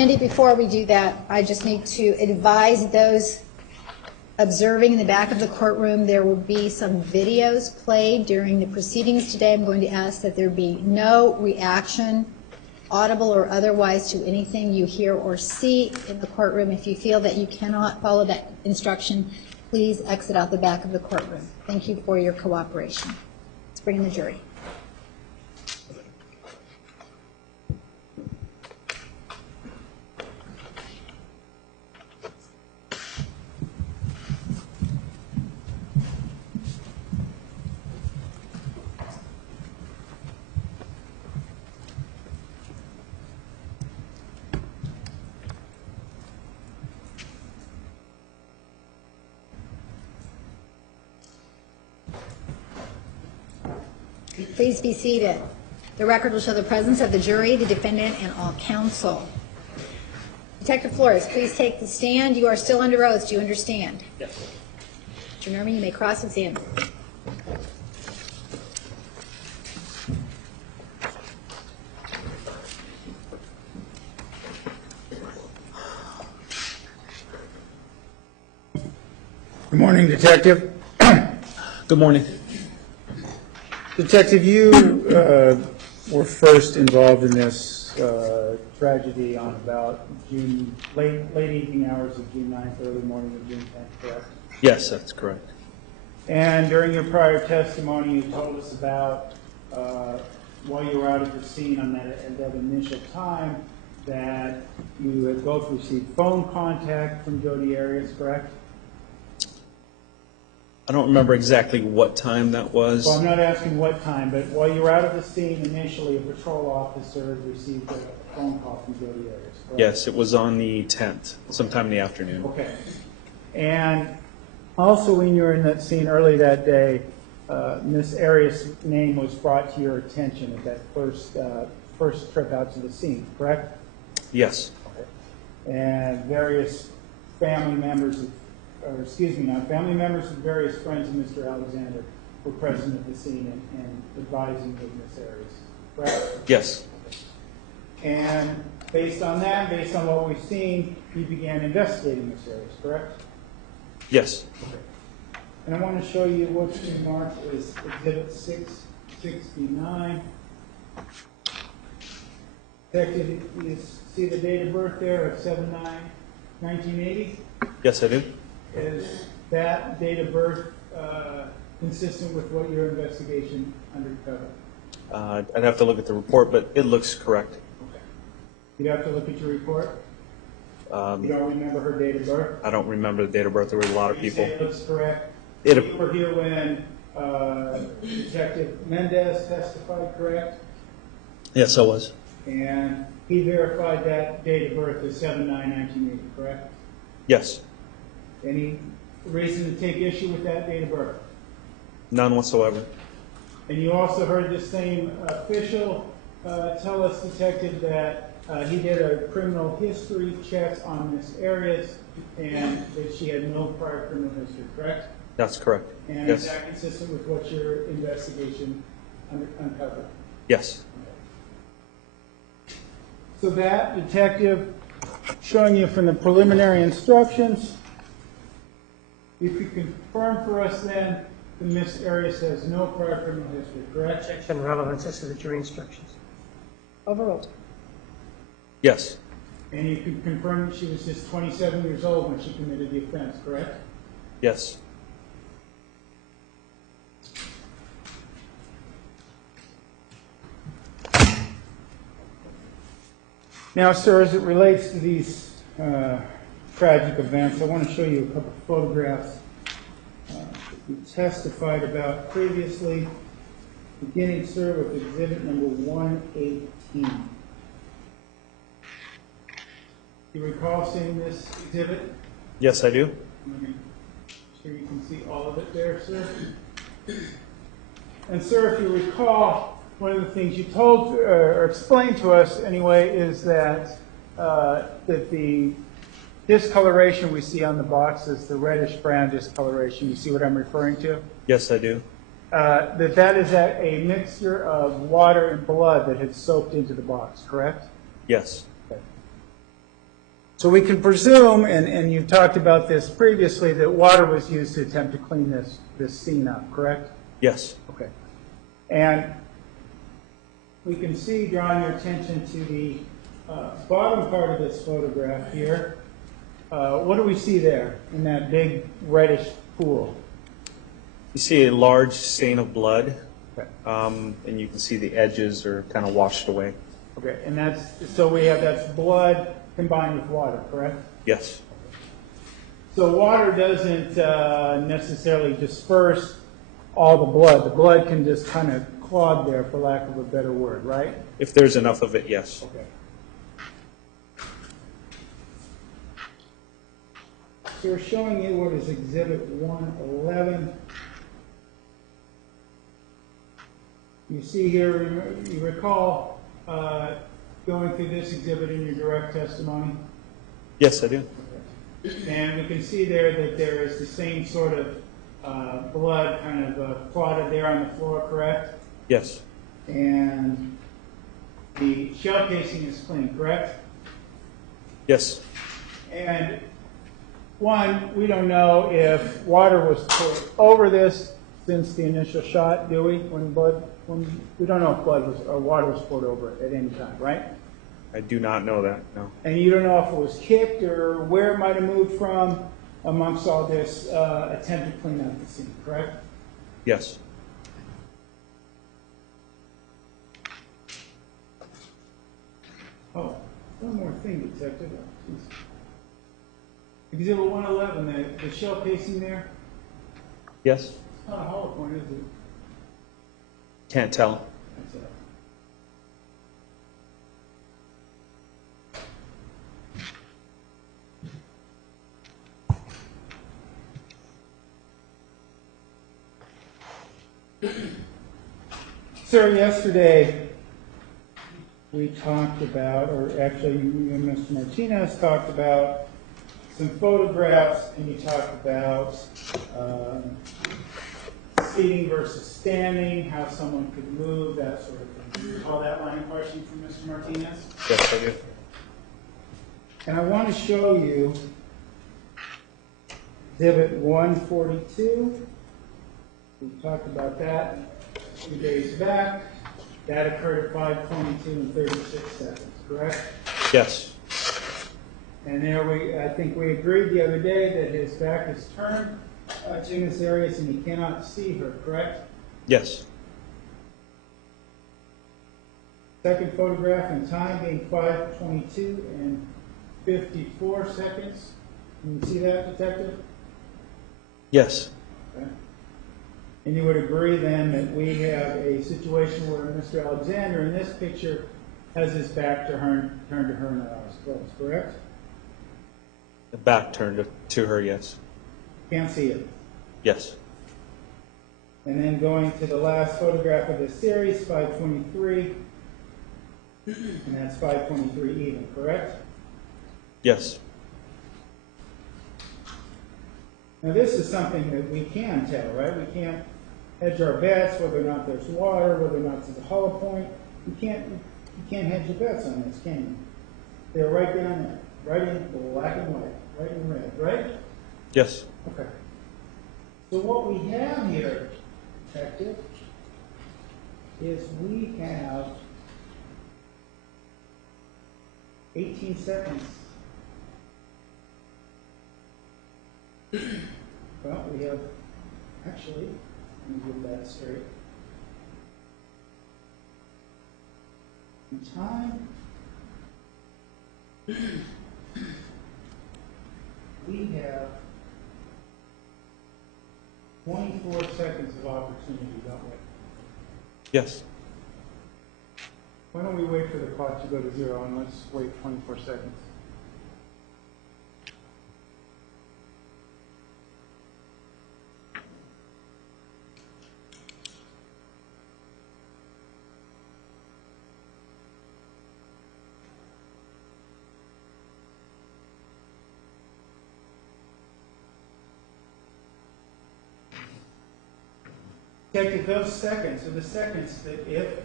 Randy, before we do that, I just need to advise those observing in the back of the courtroom, there will be some videos played during the proceedings today. I'm going to ask that there be no reaction, audible or otherwise, to anything you hear or see in the courtroom. If you feel that you cannot follow that instruction, please exit out the back of the courtroom. Thank you for your cooperation. Let's bring in the jury. Please be seated. The record will show the presence of the jury, the defendant, and all counsel. Detective Flores, please take the stand. You are still under oath. Do you understand? Yes. Mr. Norman, you may cross-examine. Good morning, Detective. Good morning. Detective, you were first involved in this tragedy on about late evening hours of June 9th, early morning of June 10th, correct? Yes, that's correct. And during your prior testimony, you told us about while you were out at the scene on that initial time that you had both received phone contact from Jodi Arias, correct? I don't remember exactly what time that was. Well, I'm not asking what time, but while you were out at the scene initially, a patrol officer had received a phone call from Jodi Arias, correct? Yes, it was on the 10th, sometime in the afternoon. Okay. And also when you were in that scene early that day, Miss Arias' name was brought to your attention at that first trip out to the scene, correct? Yes. Okay. And various family members, not family members, but various friends of Mr. Alexander were present at the scene and advising of Miss Arias, correct? Yes. And based on that, based on what we've seen, you began investigating Miss Arias, correct? Yes. Okay. And I want to show you what's been marked as Exhibit 669. Detective, you see the date of birth there of 7/9/1980? Yes, I do. Is that date of birth consistent with what your investigation uncovered? I'd have to look at the report, but it looks correct. Okay. You'd have to look at your report? You don't remember her date of birth? I don't remember the date of birth. There were a lot of people. You say it looks correct? You were here when Detective Mendez testified, correct? Yes, I was. And he verified that date of birth as 7/9/1980, correct? Yes. Any reason to take issue with that date of birth? None whatsoever. And you also heard the same official tell us, Detective, that he did a criminal history check on Miss Arias and that she had no prior criminal history, correct? That's correct. And Yes. is that consistent with what your investigation uncovered? Yes. So that, Detective, showing you from the preliminary instructions, if you confirm for us then that Miss Arias has no prior criminal history, correct? Objection, relevance as to the jury instructions. Overruled. Yes. And you can confirm that she was just 27 years old when she committed the offense, correct? Yes. Now, sir, as it relates to these tragic events, I want to show you a couple of photographs that we testified about previously, beginning, sir, with exhibit number 118. Do you recall seeing this exhibit? Yes, I do. Sure you can see all of it there, sir. And sir, if you recall, one of the things you told or explained to us anyway is that that the discoloration we see on the box is the reddish brown discoloration. You see what I'm referring to? Yes, I do. That is a mixture of water and blood that had soaked into the box, correct? Yes. Okay. So we can presume, and you talked about this previously, that water was used to attempt to clean this scene up, correct? Yes. Okay. And we can see, drawing your attention to the bottom part of this photograph here, what do we see there in that big reddish pool? You see a large stain of blood, Okay. and you can see the edges are kind of washed away. Okay, and that's blood combined with water, correct? Yes. So water doesn't necessarily disperse all the blood. The blood can just kind of clog there, for lack of a better word, right? If there's enough of it, yes. Okay. So we're showing you what is Exhibit 111. You see here, you recall going through this exhibit in your direct testimony? Yes, I do. And we can see there that there is the same sort of blood kind of clotted there on the floor, correct? Yes. And the shell casing is clean, correct? Yes. And one, we don't know if water was poured over this since the initial shot, do we? We don't know if blood was or water was poured over it at any time, right? I do not know that, no. And you don't know if it was kicked or where it might have moved from amongst all this attempt to clean up the scene, correct? Yes. Oh, one more thing, Detective. Exhibit 111, the shell casing there, Yes. it's not a hollow point, is it? Can't tell. That's it. Sir, yesterday we talked about, or actually you and Mr. Martinez talked about some photographs, and you talked about seating versus standing, how someone could move, that sort of thing. Do you recall that line of questioning from Mr. Martinez? Yes, I do. And I want to show you Exhibit 142. We talked about that a few days back. That occurred at 5:22 and 36 seconds, correct? Yes. And there I think we agreed the other day that his back is turned to Miss Arias and he cannot see her, correct? Yes. Second photograph in time being 5:22 and 54 seconds. Can you see that, Detective? Yes. Okay. And you would agree then that we have a situation where Mr. Alexander in this picture has his back turned to her and her eyes closed, correct? The back turned to her, yes. Can't see it. Yes. And then going to the last photograph of this series, 5:23, and that's 5:23 even, correct? Yes. Now this is something that we can tell, right? We can't hedge our bets whether or not there's water, whether or not it's a hollow point. You can't hedge your bets on this, can you? They're right down there, right in black and white, right in red, right? Yes. Okay. So what we have here, Detective, is we have 18 seconds. Well, we have, actually, let me get that straight. In time, we have 24 seconds of opportunity, don't we? Yes. Why don't we wait for the clock to go to zero and let's wait 24 seconds. Detective, those seconds are the seconds that if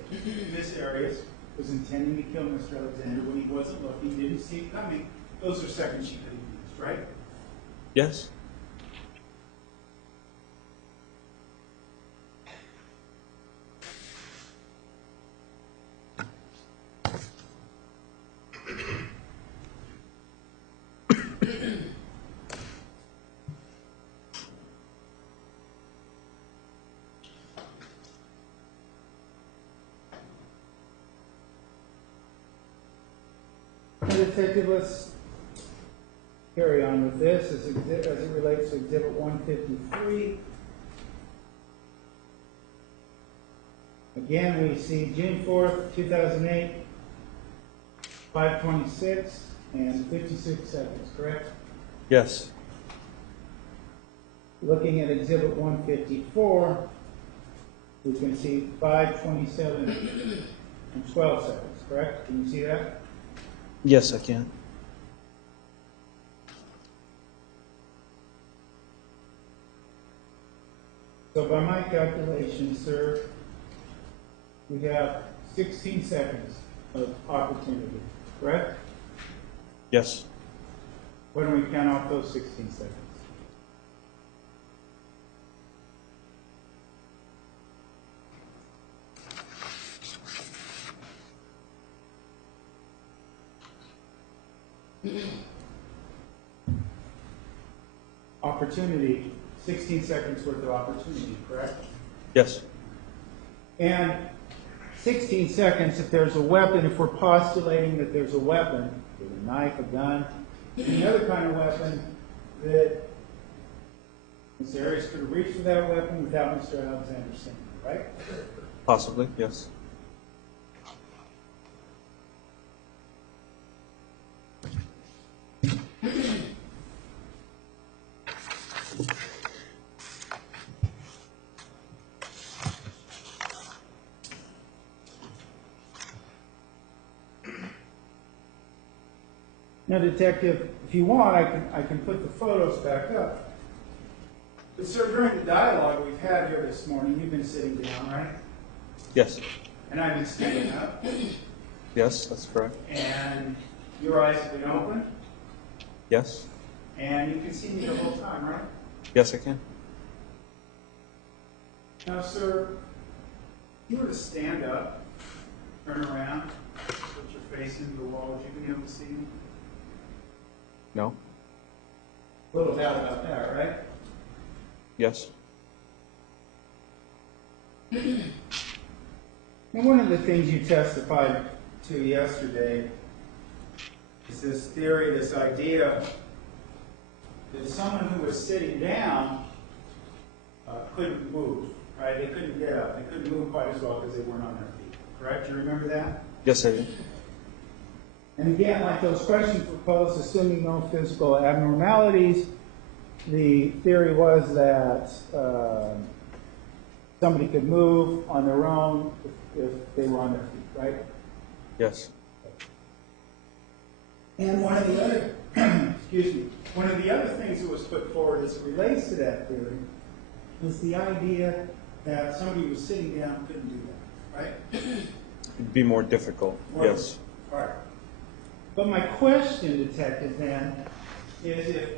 Miss Arias was intending to kill Mr. Alexander when he wasn't looking, didn't see it coming, those are seconds she could have used, right? Yes. Detective, let's carry on with this as it relates to Exhibit 153. Again, we see June 4th, 2008, 5:26 and 56 seconds, correct? Yes. Looking at Exhibit 154, we can see 5:27 and 12 seconds, correct? Can you see that? Yes, I can. So by my calculation, sir, we have 16 seconds of opportunity, correct? Yes. Why don't we count off those 16 seconds? Opportunity, 16 seconds worth of opportunity, correct? Yes. And 16 seconds, if there's a weapon, if we're postulating that there's a weapon, a knife, a gun, any other kind of weapon, that Ms. Arias could have reached for that weapon without Mr. Alexander seeing it, right? Possibly, yes. Now, Detective, if you want, I can put the photos back up. But, sir, during the dialogue we've had here this morning, you've been sitting down, right? Yes. And I've been standing up. Yes, that's correct. And your eyes have been open. Yes. And you can see me the whole time, right? Yes, I can. Now, sir, if you were to stand up, turn around, put your face into the wall, would you be able to see me? No. Little doubt about that, right? Yes. And one of the things you testified to yesterday is this theory, this idea that someone who was sitting down couldn't move, right? They couldn't get up. They couldn't move quite as well because they weren't on their feet. Correct? You remember that? Yes, I do. And again, like those questions were posed, assuming no physical abnormalities, the theory was that somebody could move on their own if they were on their feet, right? Yes. And one of the other, excuse me, one of the other things that was put forward as it relates to that theory was the idea that somebody who was sitting down couldn't do that, right? It'd be more difficult. Yes. All right. But my question, Detective, then, is if,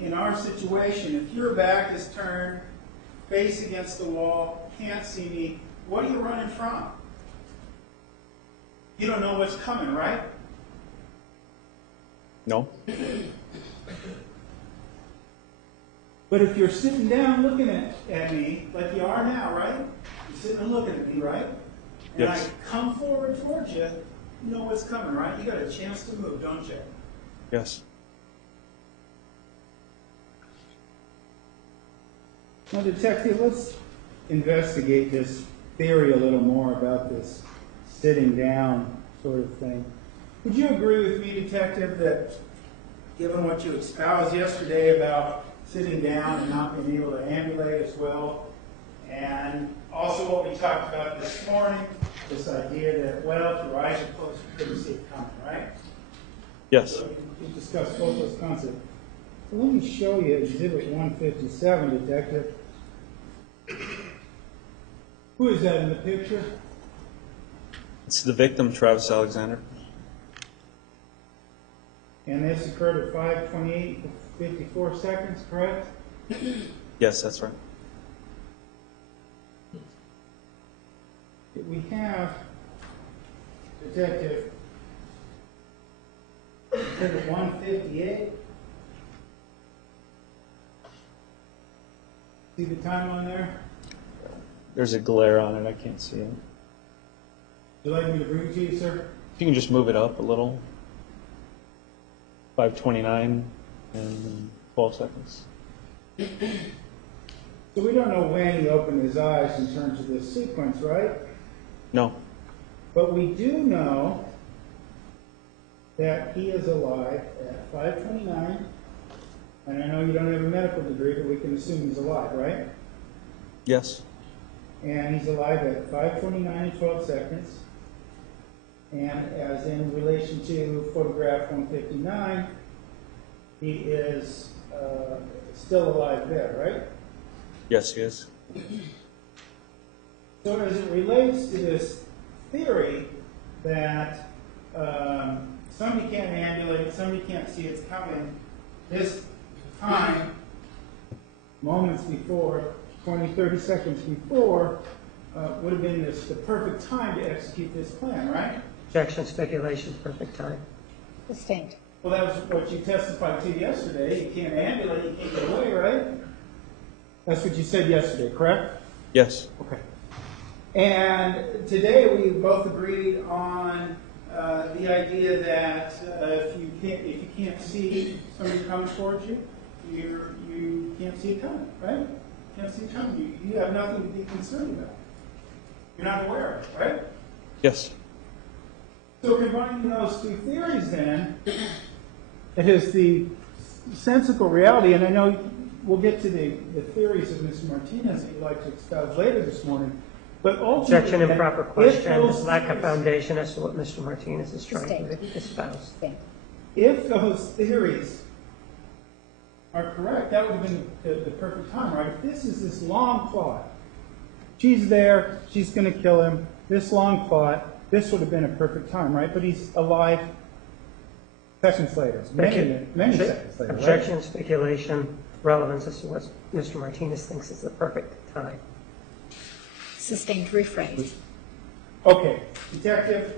in our situation, if your back is turned, face against the wall, can't see me, what are you running from? You don't know what's coming, right? No. But if you're sitting down looking at me, like you are now, right? You're sitting and looking at me, right? And Yes. I come forward towards you, you know what's coming, right? You got a chance to move, don't you? Yes. Now, Detective, let's investigate this theory a little more about this sitting down sort of thing. Would you agree with me, Detective, that given what you espoused yesterday about sitting down and not being able to ambulate as well, and also what we talked about this morning, this idea that, well, if your eyes are closed, you couldn't see it coming, right? Yes. So we discussed both those concepts. So let me show you Exhibit 157, Detective. Who is that in the picture? It's the victim, Travis Alexander. And this occurred at 5:28:54 seconds, correct? Yes, that's right. We have Detective at 1:58. See the time on there? There's a glare on it. I can't see it. Would you like me to bring it to you, sir? If you can just move it up a little. 5:29 and 12 seconds. So we don't know when he opened his eyes in terms of this sequence, right? No. But we do know that he is alive at 5:29, and I know you don't have a medical degree, but we can assume he's alive, right? Yes. And he's alive at 5:29 and 12 seconds. And as in relation to photograph 159, he is still alive there, right? Yes, he is. So as it relates to this theory that somebody can't ambulate, somebody can't see it's coming, this time, moments before, 20, 30 seconds before, would have been the perfect time to execute this plan, right? Objection, speculation, perfect time. Sustained. Well, that was what you testified to yesterday. You can't ambulate, you can't get away, right? That's what you said yesterday, correct? Yes. Okay. And today we both agreed on the idea that if you can't see somebody coming towards you, you can't see it coming, right? You can't see it coming. You have nothing to be concerned about. You're not aware of it, right? Yes. So combining those two theories then, it is the sensical reality, and I know we'll get to the theories of Mr. Martinez that you'd like to espouse later this morning, but ultimately... Objection, improper question, lack of theories- foundation as to what Mr. Martinez is trying to Sustained. espouse. Sustained. If those theories are correct, that would have been the perfect time, right? If this is this long plot, she's there, she's going to kill him, this long plot, this would have been a perfect time, right? But he's alive seconds later, many seconds later, right? Objection, speculation, relevance as to what Mr. Martinez thinks is the perfect time. Sustained. Rephrase. Okay, detective,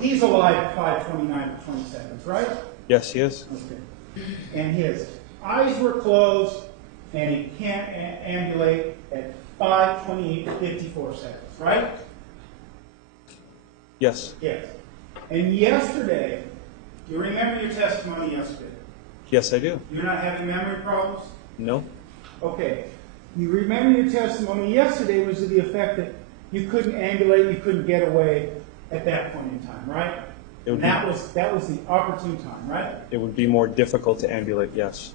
he's alive at 5:29 to 20 seconds, right? Yes, he is. Okay. And his eyes were closed, and he can't ambulate at 5:28:54 seconds, right? Yes. Yes. And yesterday, you remember your testimony yesterday? Yes, I do. You're not having memory problems? No. Okay. You remember your testimony yesterday was to the effect that you couldn't ambulate, you couldn't get away at that point in time, right? It would And that was the opportune time, right? It would be more difficult to ambulate, yes.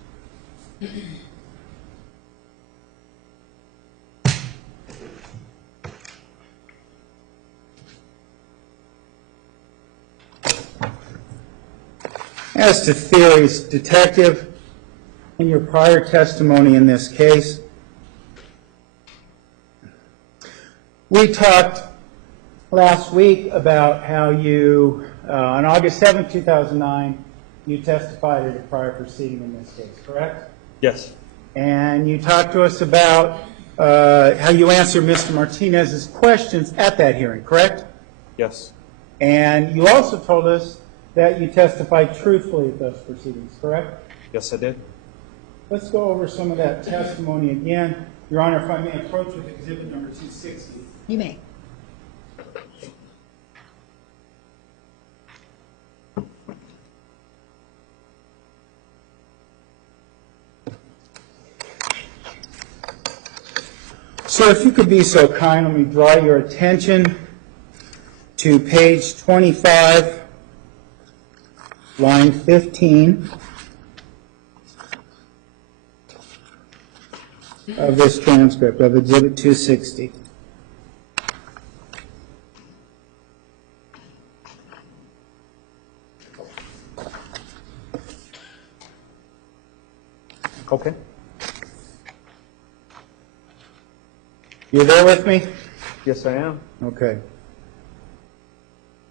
As to theories, detective, in your prior testimony in this case, we talked last week about how you, on August 7, 2009, you testified at a prior proceeding in this case, correct? Yes. And you talked to us about how you answered Mr. Martinez's questions at that hearing, correct? Yes. And you also told us that you testified truthfully at those proceedings, correct? Yes, I did. Let's go over some of that testimony again. Your Honor, if I may approach with exhibit number 260. You may. Sir, if you could be so kind, let me draw your attention to page 25, line 15 of this transcript of exhibit 260. Okay. You there with me? Yes, I am. Okay.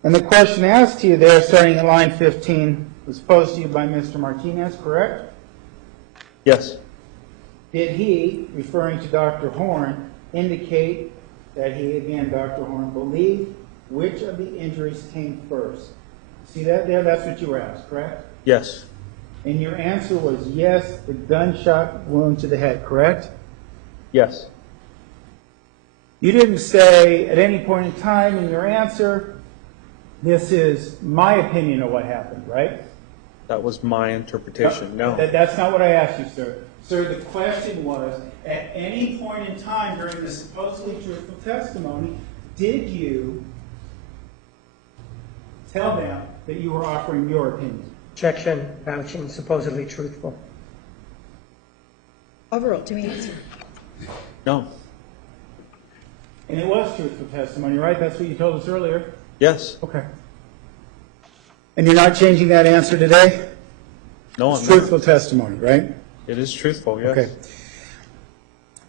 And the question asked to you there, starting at line 15, was posed to you by Mr. Martinez, correct? Yes. Did he, referring to Dr. Horn, indicate that he, again, Dr. Horn, believed which of the injuries came first? See that there? That's what you were asked, correct? Yes. And your answer was yes, the gunshot wound to the head, correct? Yes. You didn't say at any point in time in your answer, this is my opinion of what happened, right? That was my interpretation. No. That's not what I asked you, sir. Sir, the question was, at any point in time during the supposedly truthful testimony, did you tell them that you were offering your opinion? Objection, vouching, supposedly truthful. Overruled. 2 minutes. No. And it was truthful testimony, right? That's what you told us earlier? Yes. Okay. And you're not changing that answer today? No, It's I'm truthful not. testimony, right? It is truthful, yes. Okay.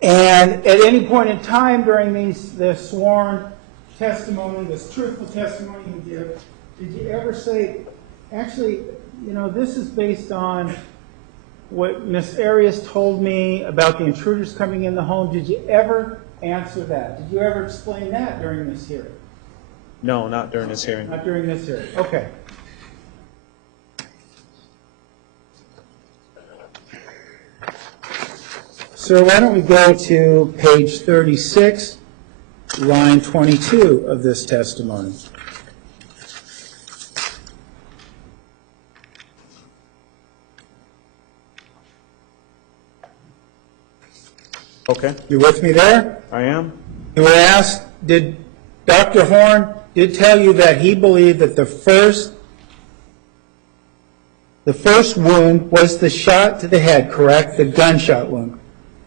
And at any point in time during the sworn testimony, this truthful testimony you give, did you ever say, actually, you know, this is based on what Ms. Arias told me about the intruders coming in the home? Did you ever answer that? Did you ever explain that during this hearing? No, not during this hearing. Not during this hearing. Okay. Sir, why don't we go to page 36, line 22 of this testimony. Okay. You with me there? I am. You were asked, did Dr. Horn did tell you that he believed that the first wound was the shot to the head, correct? The gunshot wound.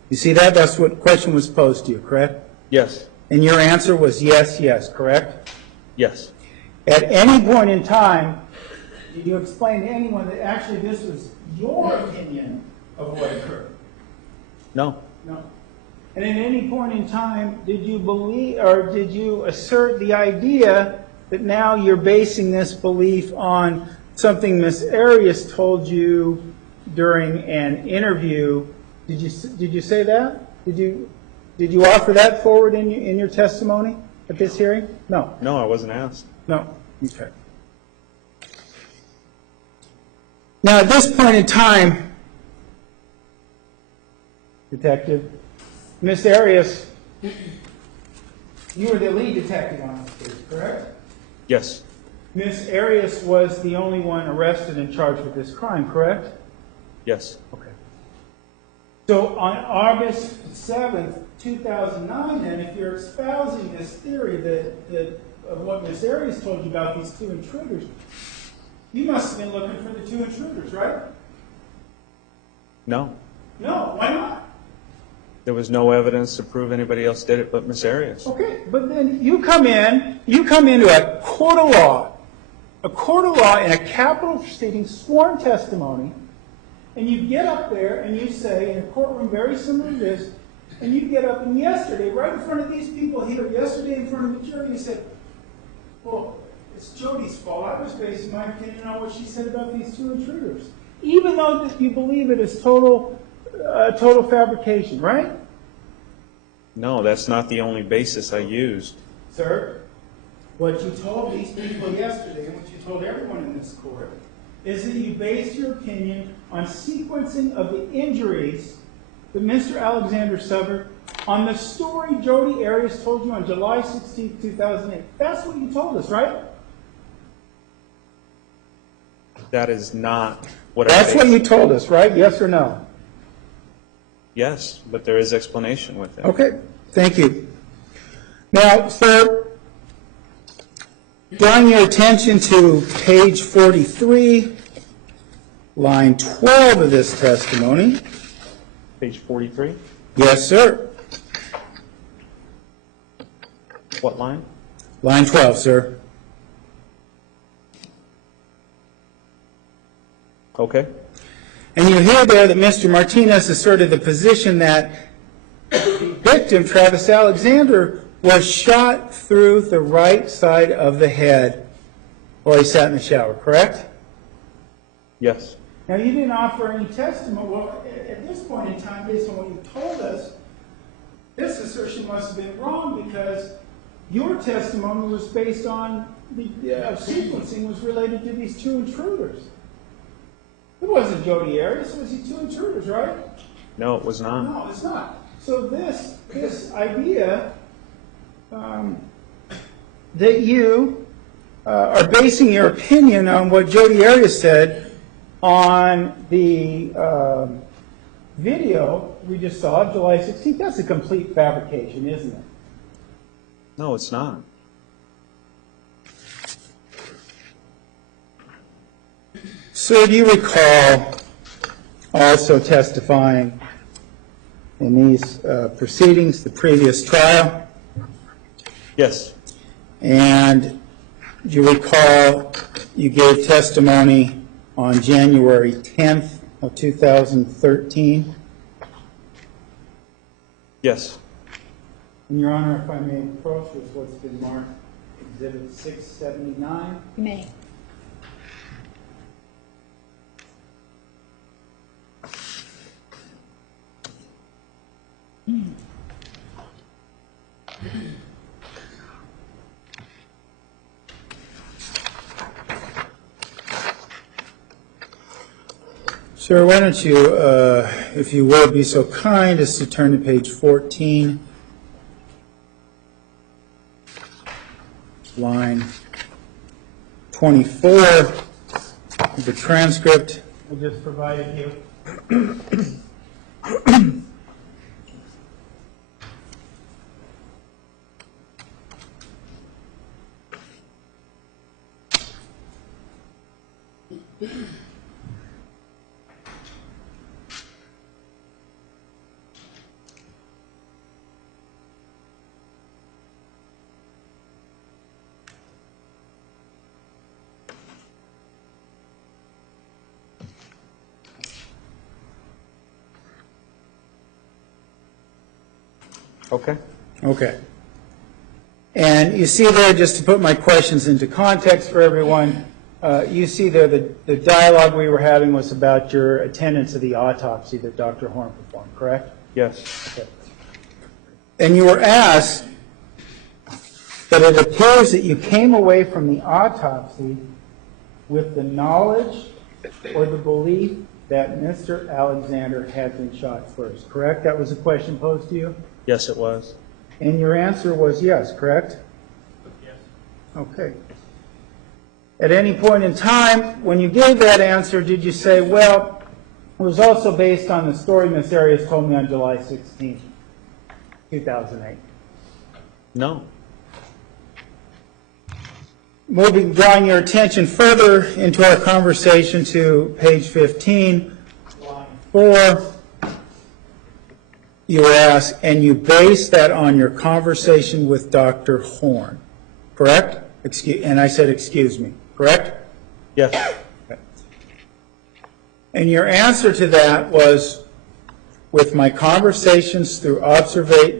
You see that? That's what question was posed to you, correct? Yes. And your answer was yes, yes, correct? Yes. At any point in time, did you explain to anyone that actually this was your opinion of what occurred? No. No. And at any point in time, did you believe or did you assert the idea that now you're basing this belief on something Ms. Arias told you during an interview? Did you say that? Did you offer that forward in your testimony at this hearing? No. No, I wasn't asked. No. Okay. Now, at this point in time, Detective, Ms. Arias, you were the lead detective on this case, correct? Yes. Ms. Arias was the only one arrested and charged with this crime, correct? Yes. Okay. So on August 7th, 2009, then, if you're espousing this theory that of what Ms. Arias told you about these two intruders, you must have been looking for the two intruders, right? No. No, why not? There was no evidence to prove anybody else did it but Miss Arias. Okay, but then you come into a court of law in a capital proceeding, sworn testimony, and you get up there and you say, in a courtroom very similar to this, and you get up and yesterday, right in front of these people here, yesterday in front of the jury, you said, well, it's Jodi's fault. I was basing my opinion on what she said about these two intruders. Even though you believe it is total fabrication, right? No, that's not the only basis I used. Sir, what you told these people yesterday, and what you told everyone in this court, is that you based your opinion on sequencing of the injuries that Mr. Alexander suffered on the story Jodi Arias told you on July 16, 2008. That's what you told us, right? That is not what That's I what based. you told us, right? Yes or no? Yes, but there is explanation with it. Okay, thank you. Now, sir, drawing your attention to page 43, line 12 of this testimony. Page 43. Yes, sir. What line? Line 12, sir. Okay. And you hear there that Mr. Martinez asserted the position that the victim, Travis Alexander, was shot through the right side of the head while he sat in the shower, correct? Yes. Now, you didn't offer any testimony. Well, at this point in time, based on what you told us, this assertion must have been wrong because your testimony was based on the sequencing was related to these two intruders. It wasn't Jodi Arias, it was the two intruders, right? No, it was not. No, it's not. So this idea that you are basing your opinion on what Jodi Arias said on the video we just saw, July 16th, that's a complete fabrication, isn't it? No, it's not. Sir, do you recall also testifying in these proceedings, the previous trial? Yes. And do you recall you gave testimony on January 10th of 2013? Yes. And Your Honor, if I may approach with what's been marked Exhibit 679. You may. Sir, why don't you, if you will, be so kind as to turn to page 14, line 24 of the transcript I just provided you. Okay. Okay. And you see there, just to put my questions into context for everyone, you see there the dialogue we were having was about your attendance of the autopsy that Dr. Horn performed, correct? Yes. Okay. And you were asked that it appears that you came away from the autopsy with the knowledge or the belief that Mr. Alexander had been shot first, correct? That was a question posed to you? Yes, it was. And your answer was yes, correct? Yes. Okay. At any point in time, when you gave that answer, did you say, well, it was also based on the story Ms. Arias told me on July 16, 2008? No. Drawing your attention further into our conversation to page 15, line 4, you were asked, and you based that on your conversation with Dr. Horn, correct? And I said, excuse me, correct? Yes. Okay. And your answer to that was, with my conversations through observations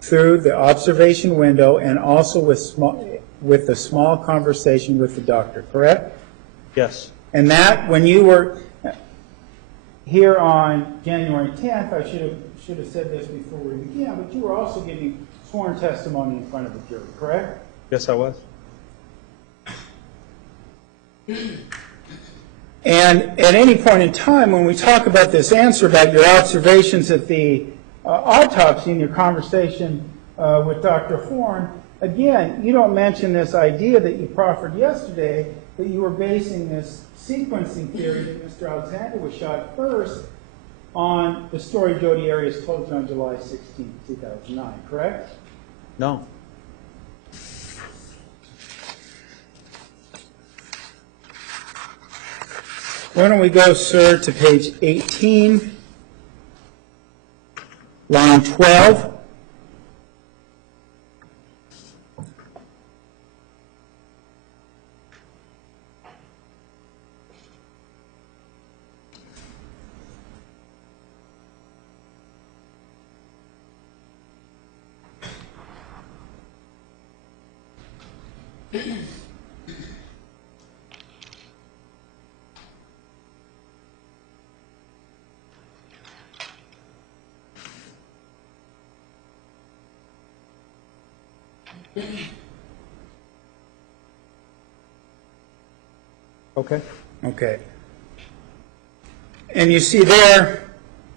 through the observation window, and also with the small conversation with the doctor, correct? Yes. And that, when you were here on January 10th, I should have said this before we began, but you were also giving sworn testimony in front of the jury, correct? Yes, I was. And at any point in time, when we talk about this answer about your observations at the autopsy and your conversation with Dr. Horn, again, you don't mention this idea that you proffered yesterday that you were basing this sequencing theory that Mr. Alexander was shot first on the story Jodi Arias told you on July 16, 2009, correct? No. Why don't we go, sir, to page 18, line 12. Okay. Okay. And you see there,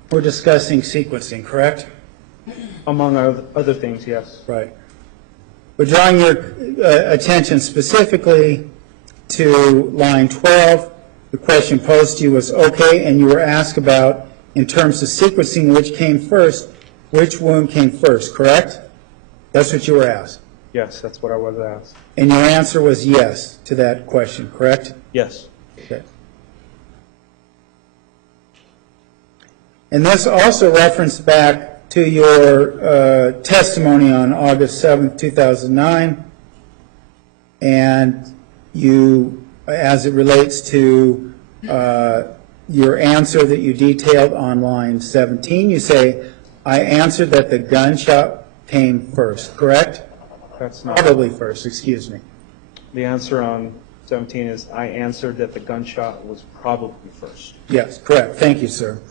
we're discussing sequencing, correct? Among other things, yes. Right. We're drawing your attention specifically to line 12. The question posed to you was, okay, and you were asked about, in terms of sequencing, which came first, which wound came first, correct? That's what you were asked. Yes, that's what I was asked. And your answer was yes to that question, correct? Yes. Okay. And this also referenced back to your testimony on August 7th, 2009, and you, as it relates to your answer that you detailed on line 17, you say, I answered that the gunshot came first, correct? That's not. Probably first, excuse me. The answer on 17 is I answered that the gunshot was probably first. Yes, correct. Thank you, sir.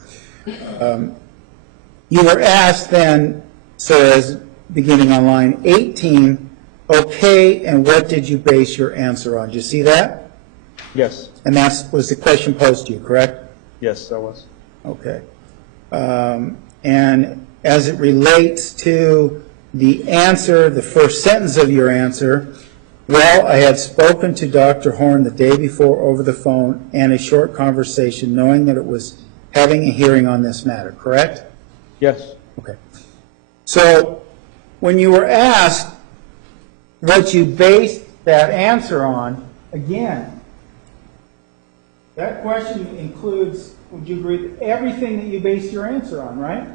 You were asked then, sir, as beginning on line 18, okay, and what did you base your answer on? Did you see that? Yes. And that was the question posed to you, correct? Yes, that was. Okay. And as it relates to the answer, the first sentence of your answer, well, I had spoken to Dr. Horn the day before over the phone and a short conversation knowing that it was having a hearing on this matter, correct? Yes. Okay. So when you were asked what you based that answer on, again, that question includes, would you agree, everything that you based your answer on, right?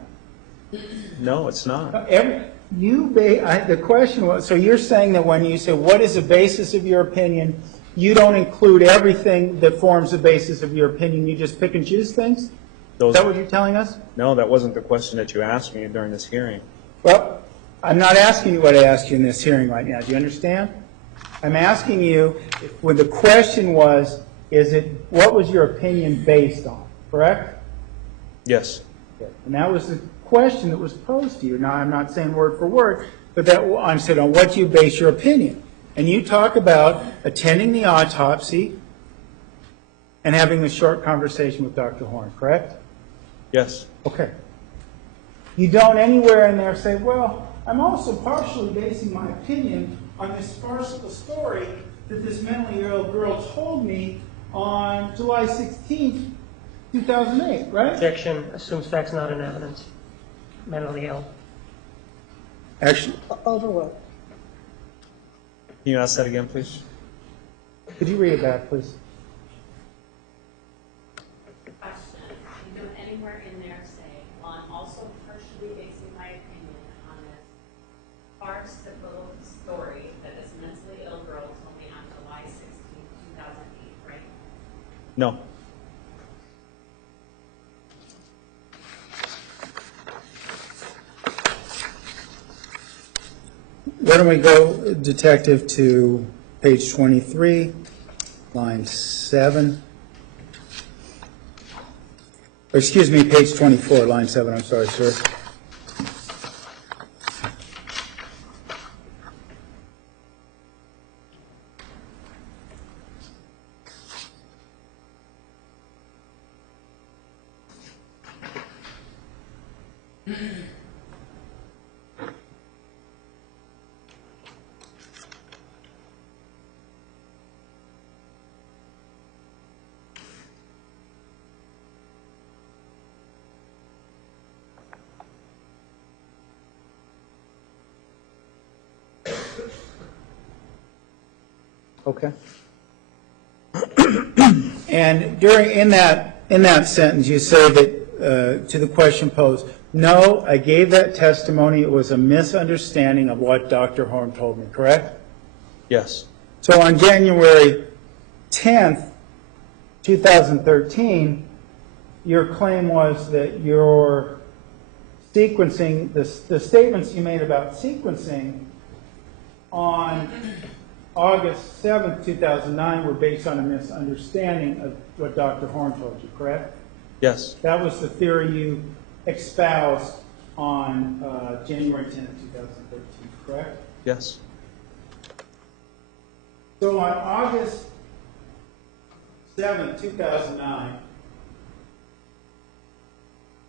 No, it's not. The question was, so you're saying that when you say what is the basis of your opinion, you don't include everything that forms the basis of your opinion, you just pick and choose things? Is that what you're telling us? No, that wasn't the question that you asked me during this hearing. Well, I'm not asking you what I asked you in this hearing right now. Do you understand? I'm asking you, when the question was, what was your opinion based on, correct? Yes. And that was the question that was posed to you. Now, I'm not saying word for word, but I'm saying on what you base your opinion. And you talk about attending the autopsy and having a short conversation with Dr. Horn, correct? Yes. Okay. You don't anywhere in there say, well, I'm also partially basing my opinion on this farcical story that this mentally ill girl told me on July 16th, 2008, right? Objection assumes facts not in evidence. Mentally ill. Actually, Overruled. Can you ask that again, please? could you read it back, please? Question. You don't anywhere in there say, well, I'm also partially basing my opinion on this farcical story that this mentally ill girl told me on July 16, 2008, right? No. Why don't we go, Detective, to page 23, line 7. Or excuse me, page 24, line 7. I'm sorry, sir. Okay. And in that sentence, you say that to the question posed, no, I gave that testimony. It was a misunderstanding of what Dr. Horn told me, correct? Yes. So on January 10th, 2013, your claim was that your sequencing, the statements you made about sequencing on August 7th, 2009 were based on a misunderstanding of what Dr. Horn told you, correct? Yes. That was the theory you espoused on January 10th, 2013, correct? Yes. So on August 7th, 2009,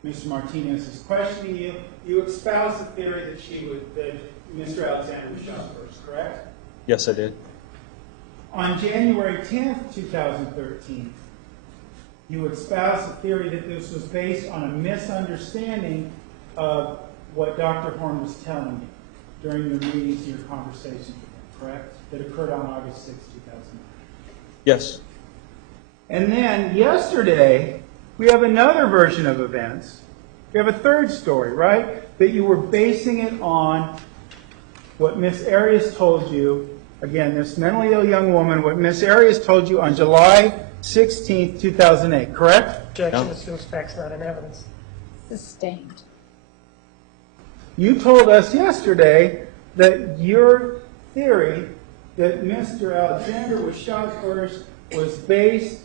Mr. Martinez is questioning you. You espoused the theory that Mr. Alexander was shot first, correct? Yes, I did. On January 10th, 2013, you espoused the theory that this was based on a misunderstanding of what Dr. Horn was telling you during your meetings, your conversations with him, correct? That occurred on August 6th, 2009. Yes. And then yesterday, we have another version of events. We have a third story, right? That you were basing it on what Miss Arias told you. Again, this mentally ill young woman, what Miss Arias told you on July 16th, 2008, correct? Objection No. assumes facts not in evidence. Sustained. You told us yesterday that your theory that Mr. Alexander was shot first was based,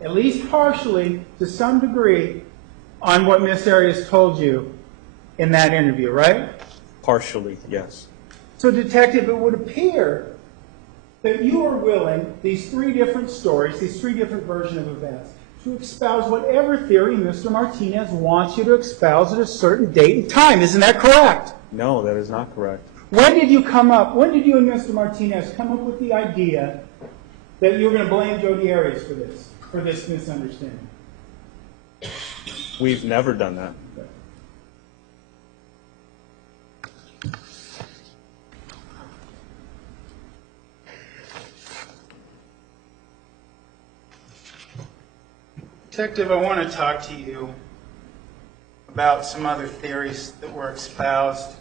at least partially, to some degree, on what Miss Arias told you in that interview, right? Partially, yes. So, Detective, it would appear that you are willing, these three different stories, these three different versions of events, to espouse whatever theory Mr. Martinez wants you to espouse at a certain date and time. Isn't that correct? No, that is not correct. When did you and Mr. Martinez come up with the idea that you were going to blame Jodi Arias for this misunderstanding? We've never done that. Detective, I want to talk to you about some other theories that were espoused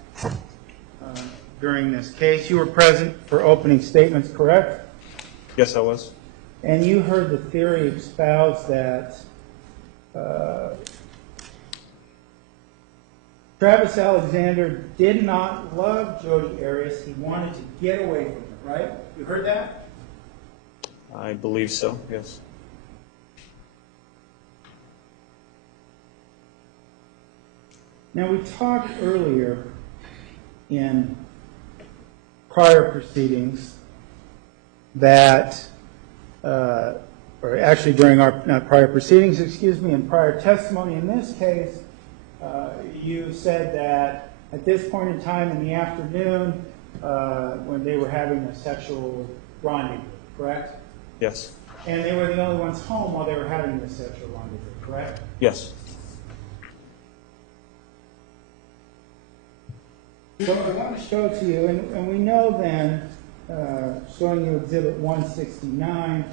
during this case. You were present for opening statements, correct? Yes, I was. And you heard the theory espoused that Travis Alexander did not love Jodi Arias. He wanted to get away from her, right? You heard that? I believe so, yes. Now, we talked earlier in prior proceedings that, or actually during our, not prior proceedings, excuse me, in prior testimony in this case, you said that at this point in time in the afternoon, when they were having a sexual rendezvous, correct? Yes. And they were the only ones home while they were having this sexual rendezvous, correct? Yes. So I want to show it to you, and we know then, showing you Exhibit 169,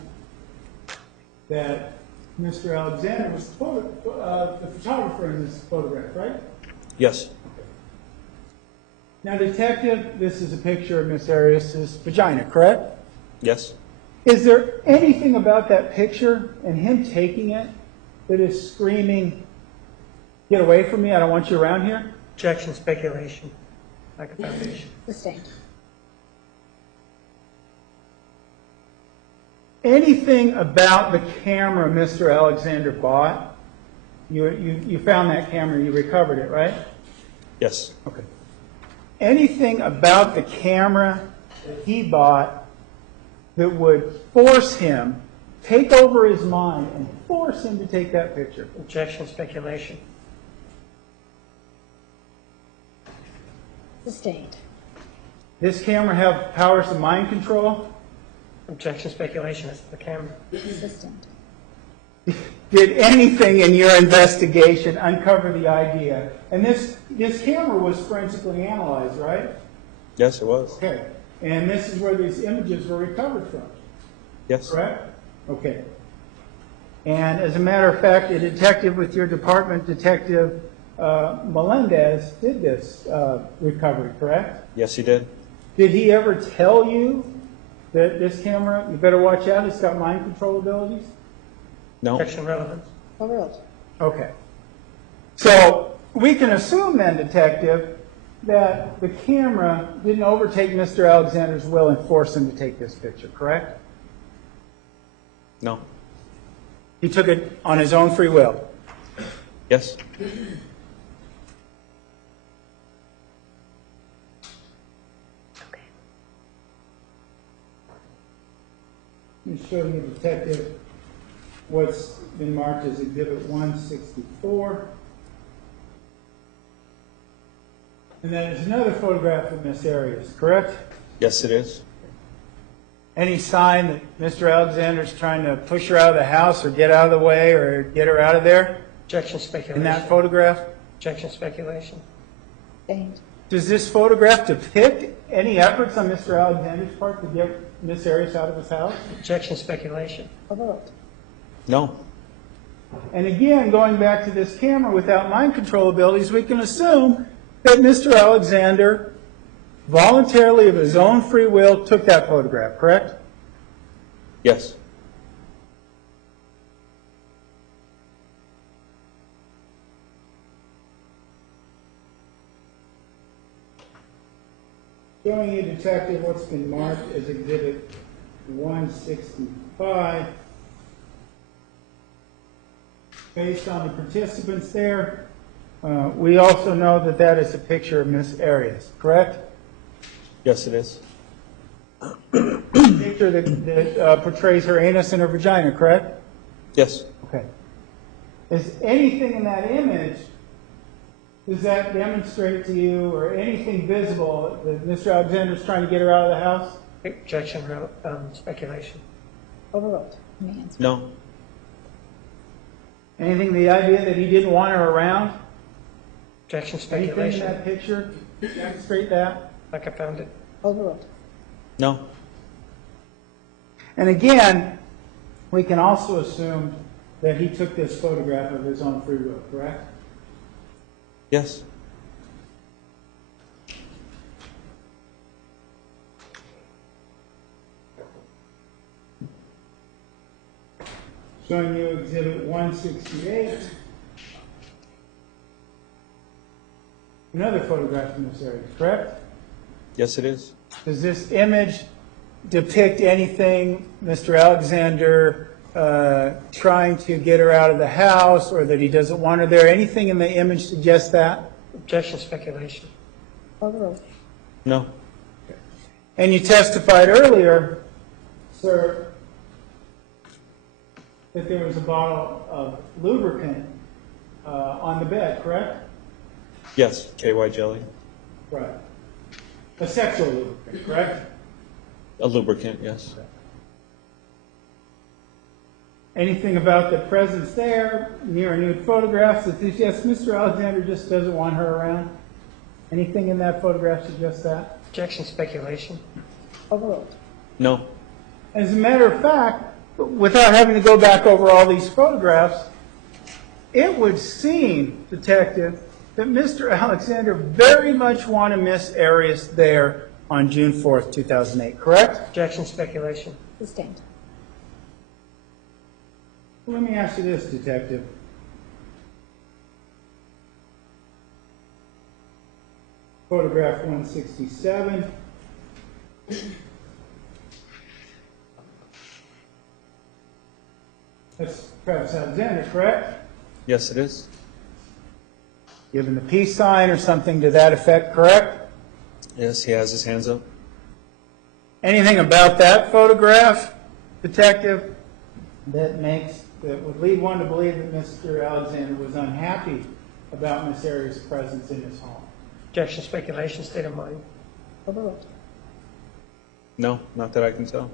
that Mr. Alexander was the photographer in this photograph, right? Yes. Now, Detective, this is a picture of Miss Arias' vagina, correct? Yes. Is there anything about that picture and him taking it that is screaming, "Get away from me, I don't want you around here"? Objection, speculation, lack of foundation. Sustained. Anything about the camera Mr. Alexander bought? You found that camera, you recovered it, right? Yes. Okay. Anything about the camera that he bought that would force him, take over his mind, and force him to take that picture? Objection, speculation. Sustained. This camera have powers of mind control? Objection, speculation. That's the camera. Sustained. Did anything in your investigation uncover the idea? And this camera was forensically analyzed, right? Yes, it was. Okay. And this is where these images were recovered from, Yes. correct? Okay. And as a matter of fact, a detective with your department, Detective Melendez, did this recovery, correct? Yes, he did. Did he ever tell you that this camera, you better watch out, it's got mind control abilities? No. Objection, relevance. Overruled. Okay. So we can assume then, Detective, that the camera didn't overtake Mr. Alexander's will and force him to take this picture, correct? No. He took it on his own free will. Yes. Let me show you, Detective, what's been marked as Exhibit 164. And then there's another photograph of Miss Arias, correct? Yes, it is. Any sign that Mr. Alexander's trying to push her out of the house or get out of the way or get her out of there Objection in speculation. that photograph? Objection speculation. Sustained. Does this photograph depict any efforts on Mr. Alexander's part to get Miss Arias out of his house? Objection speculation. Overruled. No. And again, going back to this camera without mind control abilities, we can assume that Mr. Alexander voluntarily of his own free will took that photograph, correct? Yes. Showing you, Detective, what's been marked as Exhibit 165. Based on the participants there, we also know that that is a picture of Miss Arias, correct? Yes, it is. Picture that portrays her anus and her vagina, correct? Yes. Okay. Is anything in that image, does that demonstrate to you, or anything visible, that Mr. Alexander's trying to get her out of the house? Objection speculation. Overruled. Let me answer. No. Anything, the idea that he didn't want her around? Objection Anything in speculation. that picture demonstrate that? Like I found it. Overruled. No. And again, we can also assume that he took this photograph of his own free will, correct? Yes. Showing you Exhibit 168. Another photograph from this area, correct? Yes, it is. Does this image depict anything, Mr. Alexander trying to get her out of the house, or that he doesn't want her there? Anything in the image suggest that? Objection speculation. Overruled. No. And you testified earlier, sir, that there was a bottle of lubricant on the bed, correct? Yes. KY jelly. Right. A sexual lubricant, correct? A lubricant, yes. Anything about the presence there, near nude photographs that suggests Mr. Alexander just doesn't want her around? Anything in that photograph suggests that? Objection speculation. Overruled. No. As a matter of fact, without having to go back over all these photographs, it would seem, Detective, that Mr. Alexander very much wanted Miss Arias there on June 4th, 2008, correct? Objection speculation. Sustained. Let me ask you this, Detective. Photograph 167. That's Travis Alexander, correct? Yes, it is. Given the peace sign or something to that effect, correct? Yes, he has his hands up. Anything about that photograph, Detective, that would lead one to believe that Mr. Alexander was unhappy about Miss Arias' presence in his home? Objection speculation. State of mind. Overruled. No, not that I can tell.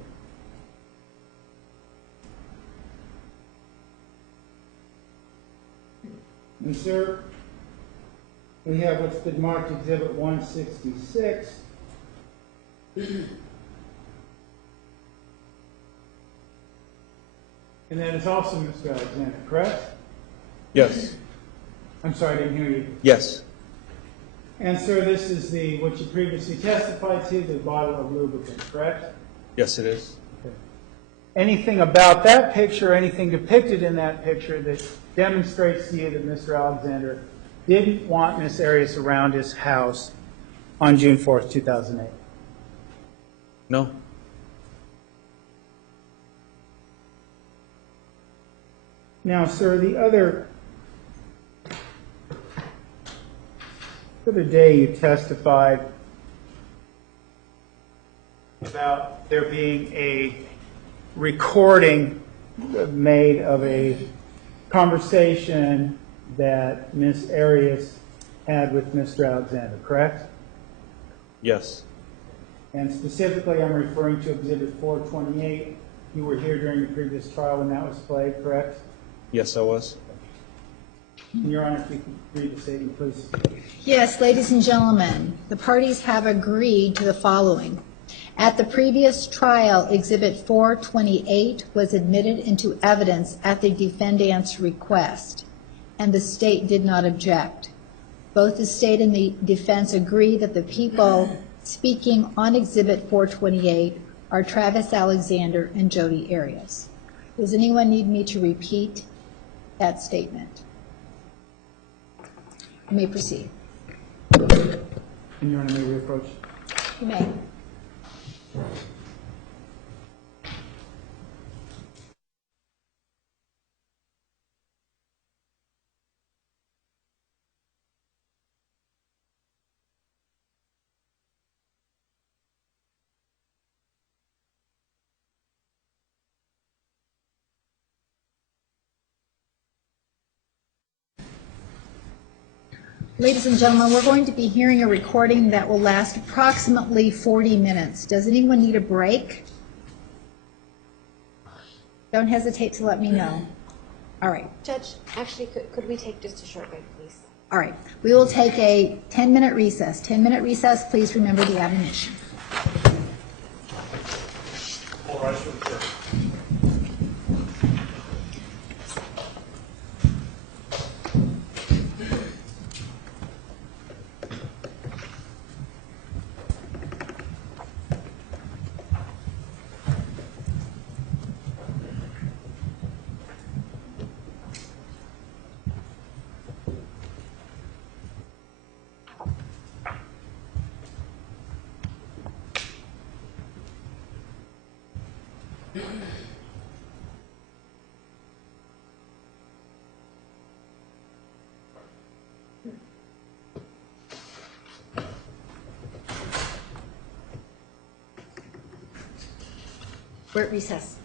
And sir, we have what's been marked Exhibit 166. And that is also Mr. Alexander, correct? Yes. I'm sorry, I didn't hear you. Yes. And sir, this is what you previously testified to, the bottle of lubricant, correct? Yes, it is. Anything about that picture, anything depicted in that picture that demonstrates to you that Mr. Alexander didn't want Miss Arias around his house on June 4th, 2008? No. Now, sir, the other day you testified about there being a recording made of a conversation that Ms. Arias had with Mr. Alexander, correct? Yes. And specifically, I'm referring to Exhibit 428. You were here during the previous trial when that was played, correct? Yes, I was. Your Honor, if you could read the statement, please. Yes, ladies and gentlemen, the parties have agreed to the following. At the previous trial, Exhibit 428 was admitted into evidence at the defendant's request, and the state did not object. Both the state and the defense agree that the people speaking on Exhibit 428 are Travis Alexander and Jodi Arias. Does anyone need me to repeat that statement? You may proceed. And Your Honor, may we approach? You may. Ladies and gentlemen, we're going to be hearing a recording that will last approximately 40 minutes. Does anyone need a break? Don't hesitate to let me know. All right. Judge, actually, could we take just a short break, please? All right. We will take a 10-minute recess. 10-minute recess. Please remember the admonition. All rise for the chair. We're at recess.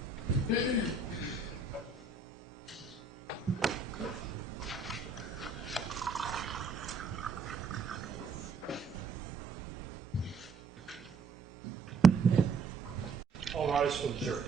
All rise for the jury.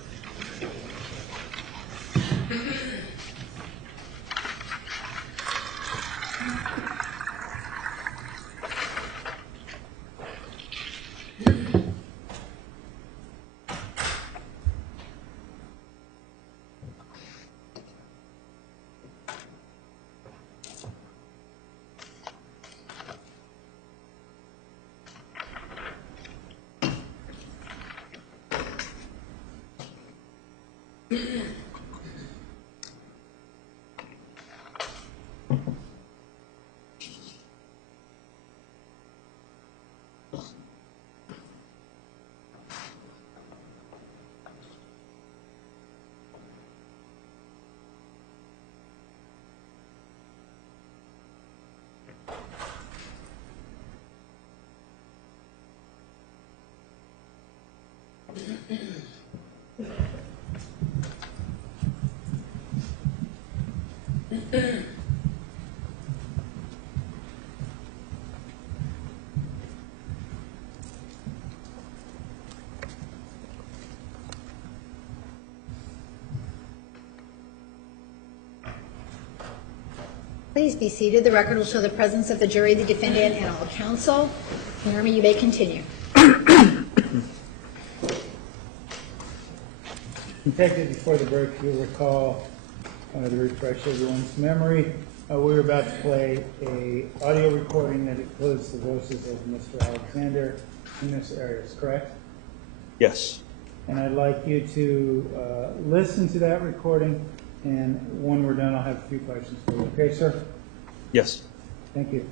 Please be seated. The record will show the presence of the jury, the defendant, and all counsel. Norma, you may continue. Detective, before the break, you'll recall, to refresh everyone's memory, we were about to play a audio recording that includes the voices of Mr. Alexander and Ms. Arias, correct? Yes. And I'd like you to listen to that recording, and when we're done, I'll have a few questions for you. Okay, sir? Yes. Thank you.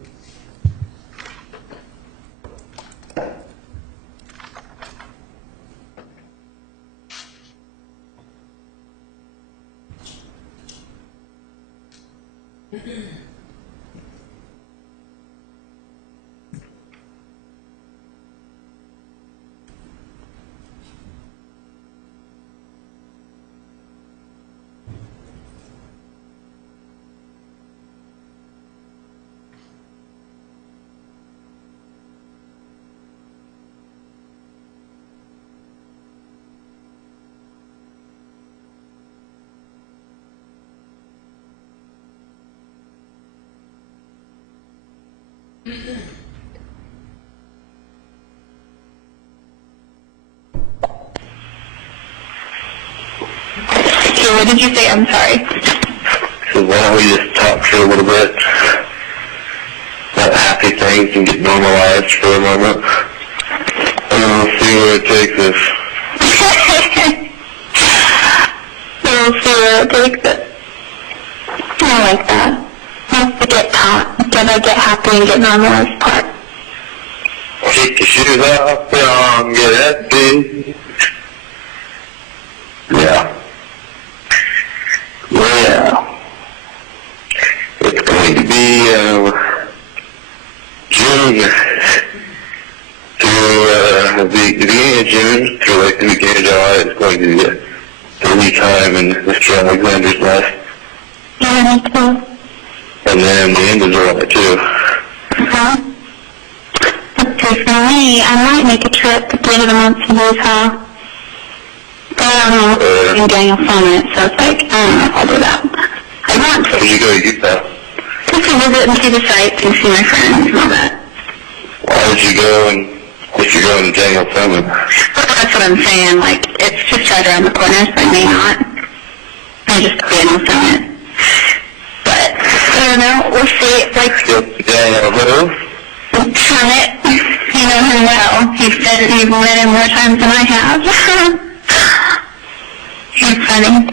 What did you say? I'm sorry. So why don't we just talk for a little bit about happy things and get normalized for a moment? And we'll see where it takes us. We'll see where it takes us. I like that. Once we get taught, then I get happy and get normalized part. Kick your shoes off, put on, get happy. Yeah. Well, it's going to be June through the beginning of June through like the beginning of July. It's going to be the lead time in Mr. Alexander's life. Yeah, me too. And then the end of July too. Okay, for me, I might make a trip at the end of the month to Utah. But I don't know, I'm getting from it, so it's like, I don't know if I'll do that. I want How to. did you go to Utah? Just to visit and see the sights and see my friends and all that. Why would you go and if you're going to Daniel Fleming? That's what I'm saying, like, it's just right around the corner, so I may not. I just Daniel Summit. But, I don't know, we'll see, like, Go to Daniel who? Summit, you know him well. He said that you've met him more times than I have. He's funny.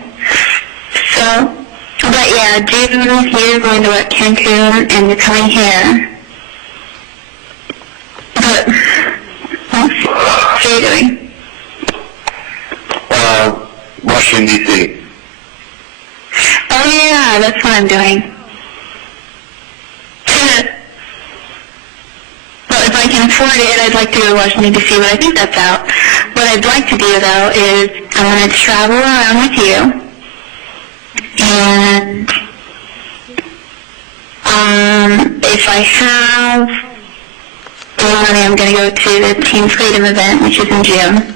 So, but yeah, June, you're going to Cancun, and you're coming here. But, what are you doing? Washington, D.C. Oh yeah, that's what I'm doing. Well, if I can afford it, I'd like to go to Washington, D.C., but I think that's out. What I'd like to do, though, is I want to travel around with you, and if I have the money, I'm going to go to the Teen Freedom event, which is in June.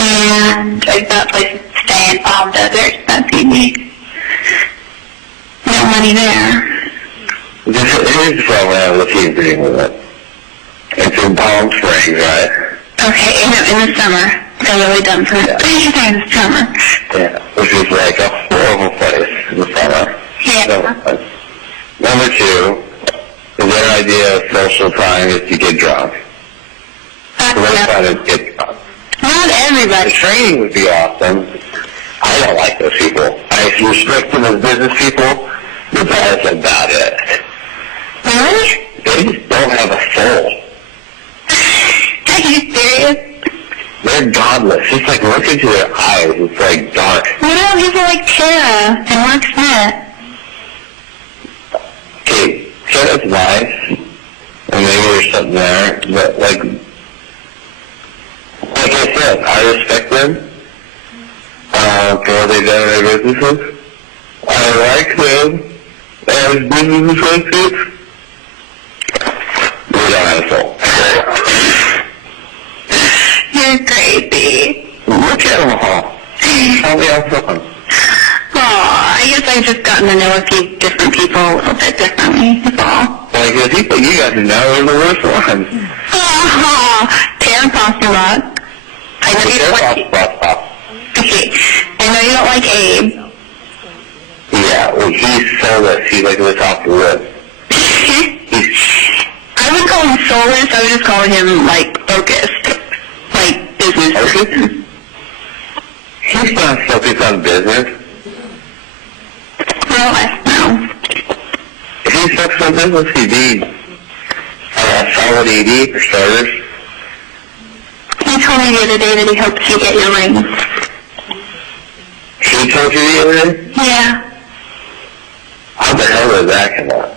And I've got places to stay in Palm Desert, that's easy. No money there. Here's the problem I have with the Freedom event. It's in Palm Springs, right? Okay, in the summer. They're really dumb for that. In the summer. Yeah, which is like a horrible place in the summer. Yeah. Number two, is their idea of social time is to get drunk. So their fun is get drunk. Not The everybody. training would be awesome. I don't like those people. I respect them as business people, but that's about it. Really? They just don't have a soul. Are you serious? They're godless. Just like look into their eyes, it's like dark. What about people like Tara and Mark Smith? Okay, Sarah's nice, and maybe there's something there, but like I said, I respect them for what they've done in their businesses. I like them as business associates. We don't have a soul. You're crazy. Look at them all. Tell me how fun. Aw, I guess I've just gotten to know a few different people a little bit differently, that's all. Like the people you got to know are the worst ones. Oh, Tara Foster. I know you don't like Okay, I know you don't like Abe. Yeah, well, he's soulless. He's like at the top of the list. I wouldn't call him soulless, I would just call him, like, focused. Like, business person. He's not focused on business. Well, I don't know. If he's focused on business, he'd be solid ED for starters. He told me the other day that he hopes you get your ring. He told you the other day? Yeah. How the hell did that come up?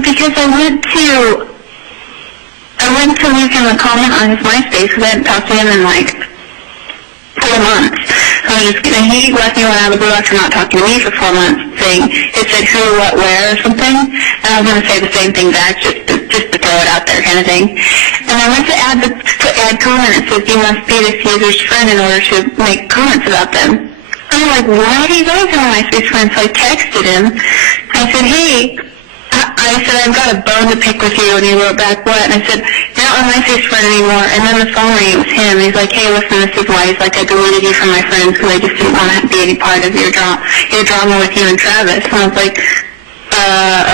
Because I went to leave him a comment on his MySpace because I hadn't talked to him in like 4 months. So he left me one out of the blue after not talking to me for 4 months, saying it said who, what, where, or something. And I was going to say the same thing back, just to throw it out there, kind of thing. And I went to add comment. It says you must be this user's friend in order to make comments about them. I'm like, why do you guys have a MySpace friend? So I texted him. I said, hey. I said, I've got a bone to pick with you, and he wrote back, what? And I said, you're not my MySpace friend anymore. And then the phone rang, it was him. He's like, hey, listen, this is why. He's like, I deleted you from my friends because I just didn't want to be any part of your drama with you and Travis. And I was like,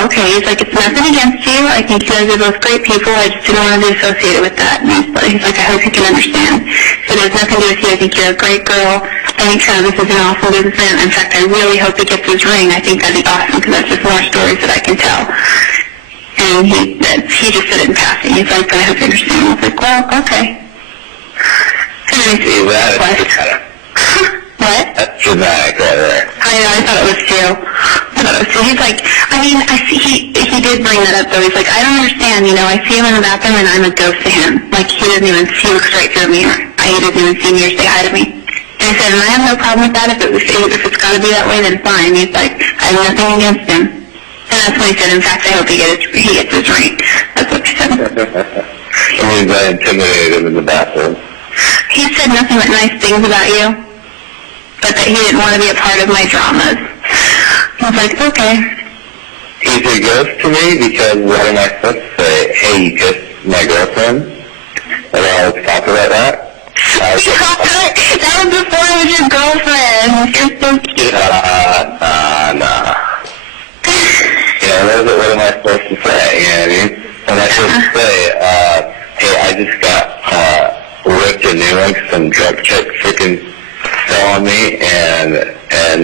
okay. He's like, it's nothing against you. I think you guys are both great people. I just didn't want to be associated with that. And he's like, I hope you can understand. So it has nothing to do with you. I think you're a great girl. I think Travis is an awesome businessman. In fact, I really hope he gets his ring. I think that'd be awesome because that's just more stories that I can tell. And he just said it in passing. He's like, but I hope you understand. I was like, well, okay. See, that is dramatic. What? That's dramatic right there. I know, I thought it was too. He's like, I mean, I see, he did bring that up though. He's like, I don't understand, I see him in the bathroom and I'm a ghost to him. Like, he doesn't even see, look straight through me, or he doesn't even see me or say hi to me. And I said, and I have no problem with that. If it's got to be that way, then fine. He's like, I have nothing against him. And that's what he said. In fact, I hope he gets his ring. That's what he said. I mean, I intimidated him in the bathroom. He said nothing but nice things about you, but that he didn't want to be a part of my dramas. I was like, okay. He's a ghost to me because what am I supposed to say? Hey, you kissed my girlfriend? And I'll talk about that? That was before I was your girlfriend. You're so cute. Nah. What am I supposed to say? You know what I mean? When I supposed to say, hey, I just got ripped a new one because some drug check freaking fell on me, and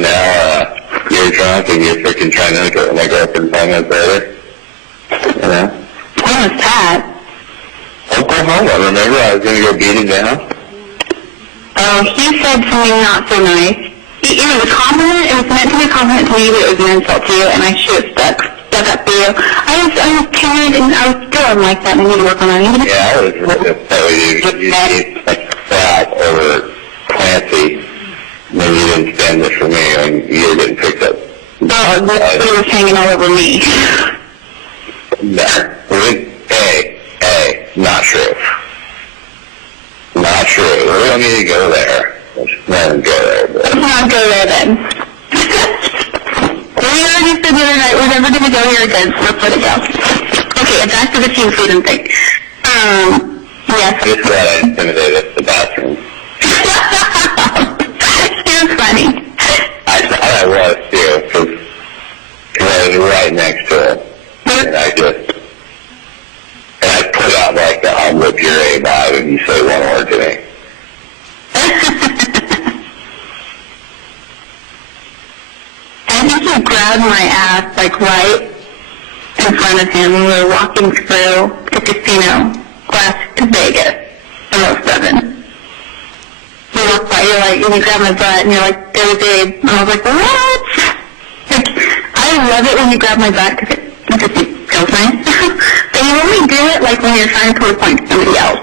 now you're drunk and you're freaking trying to hook up with my girlfriend 5 minutes later. You know? When was that? Oklahoma, remember? I was going to go beat him down. Oh, he said something not so nice. It was a compliment. It was meant to be a compliment to you, but it was an insult to you, and I should have stuck up for you. I was tired, and I was still like that, and I need to work on that. Yeah, I was really upset with you. You like crap over Clancy, and then you didn't stand this for me, and you were getting picked up. He was hanging all over me. No. Hey, not true. Not true. We don't need to go there. Let's not go there. Let's not go there then. We already said the other night we're never going to go here again, so let's let it go. Okay, back to the team freedom thing. Yes. I just glad I intimidated the bathroom. It was funny. I thought I was too, because I was right next to it. And I put out like the I'll whip your A vibe if you say one word to me. I think he grabbed my ass, like, right in front of him when we were walking through the casino, Glass to Vegas, in 07. You walked by, and you grabbed my butt, and you're like, there, babe. And I was like, what? Like, I love it when you grab my butt, because it feels nice. But you only do it, like, when you're trying to prove a point to somebody else.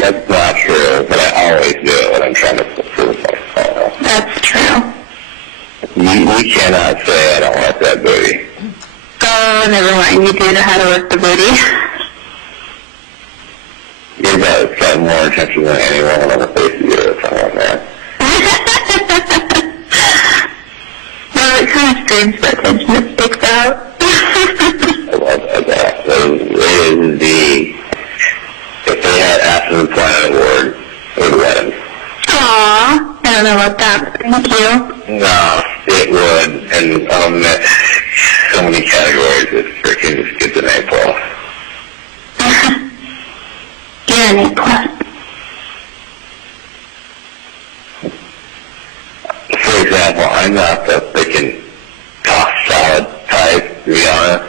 That's not true, but I always do it when I'm trying to prove myself. That's true. You cannot say I don't like that booty. Oh, never mind. You do know how to work the booty. Your butt has got more attention than anyone on the face of the earth, something like that. Well, it kind of screams for attention. It sticks out. I love that. It is the... If they had After the Planet Award, it would win. Aww. I don't know about that, but thank you. No, it would. And so many categories, it's freaking just gets an A+. You're an A+. For example, I'm not the freaking tossed salad type, to be honest.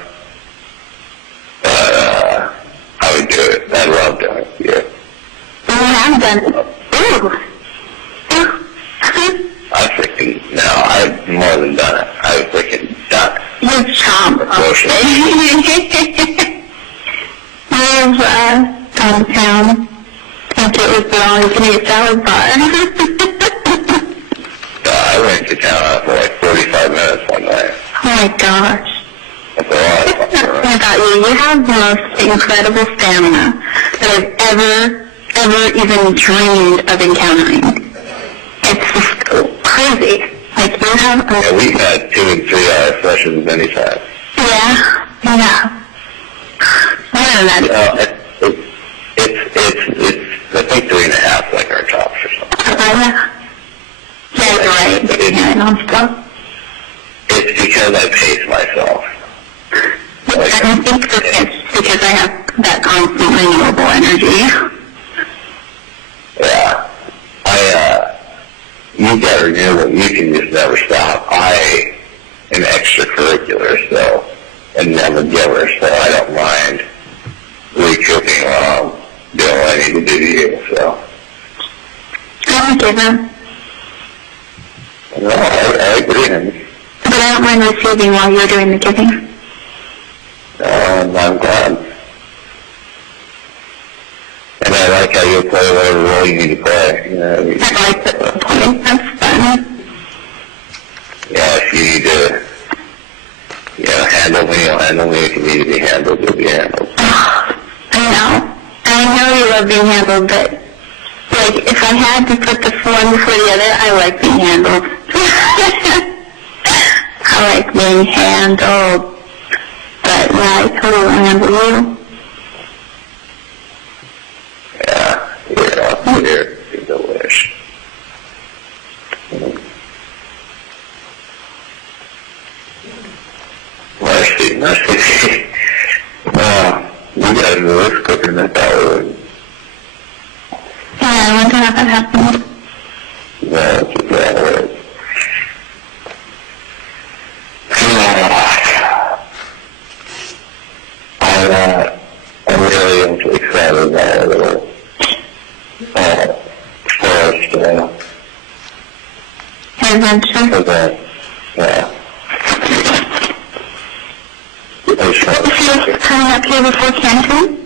But, Ooh. I freaking, no, I've more than done it. I've freaking done it. You chomp. I've gone to town after it was all you can eat salad bar. I went to town for like 45 minutes one night. Oh my gosh. That's a lot of fun. I thought you have the most incredible stamina that I've ever even dreamed of encountering. It's just crazy. Like you have a... Yeah, we've had 2 and 3 hour sessions many times. Yeah. It's I think 3.5 like our tops or something. Yeah, you're right. It's because I pace myself. Like, I think it's because I have that constant renewable energy. Yeah. You got renewable, you can just never stop. I am extracurricular, so, and never giver, so I don't mind recouping while I'm doing what I need to do to you, so. I'm a giver. No, I agree. But I don't mind receiving while you're doing the giving. I'm glad. And I like how you play whatever role you need to play. You know, I like the role play. That's fun. yeah, if you need to, handle me, you'll handle me. If you need to be handled, you'll be handled. I know you love being handled, but, like, if I had to put the one before the other, I like being handled. I like being handled. But, yeah, I totally handle you. Yeah, you're delish. Mercy. You guys are this quicker than I thought we would. Yeah, I wonder how that happened. Yeah, that's what that is. I'm really excited about our little forest Adventure. event. Yeah. Is yours coming up here before Canton?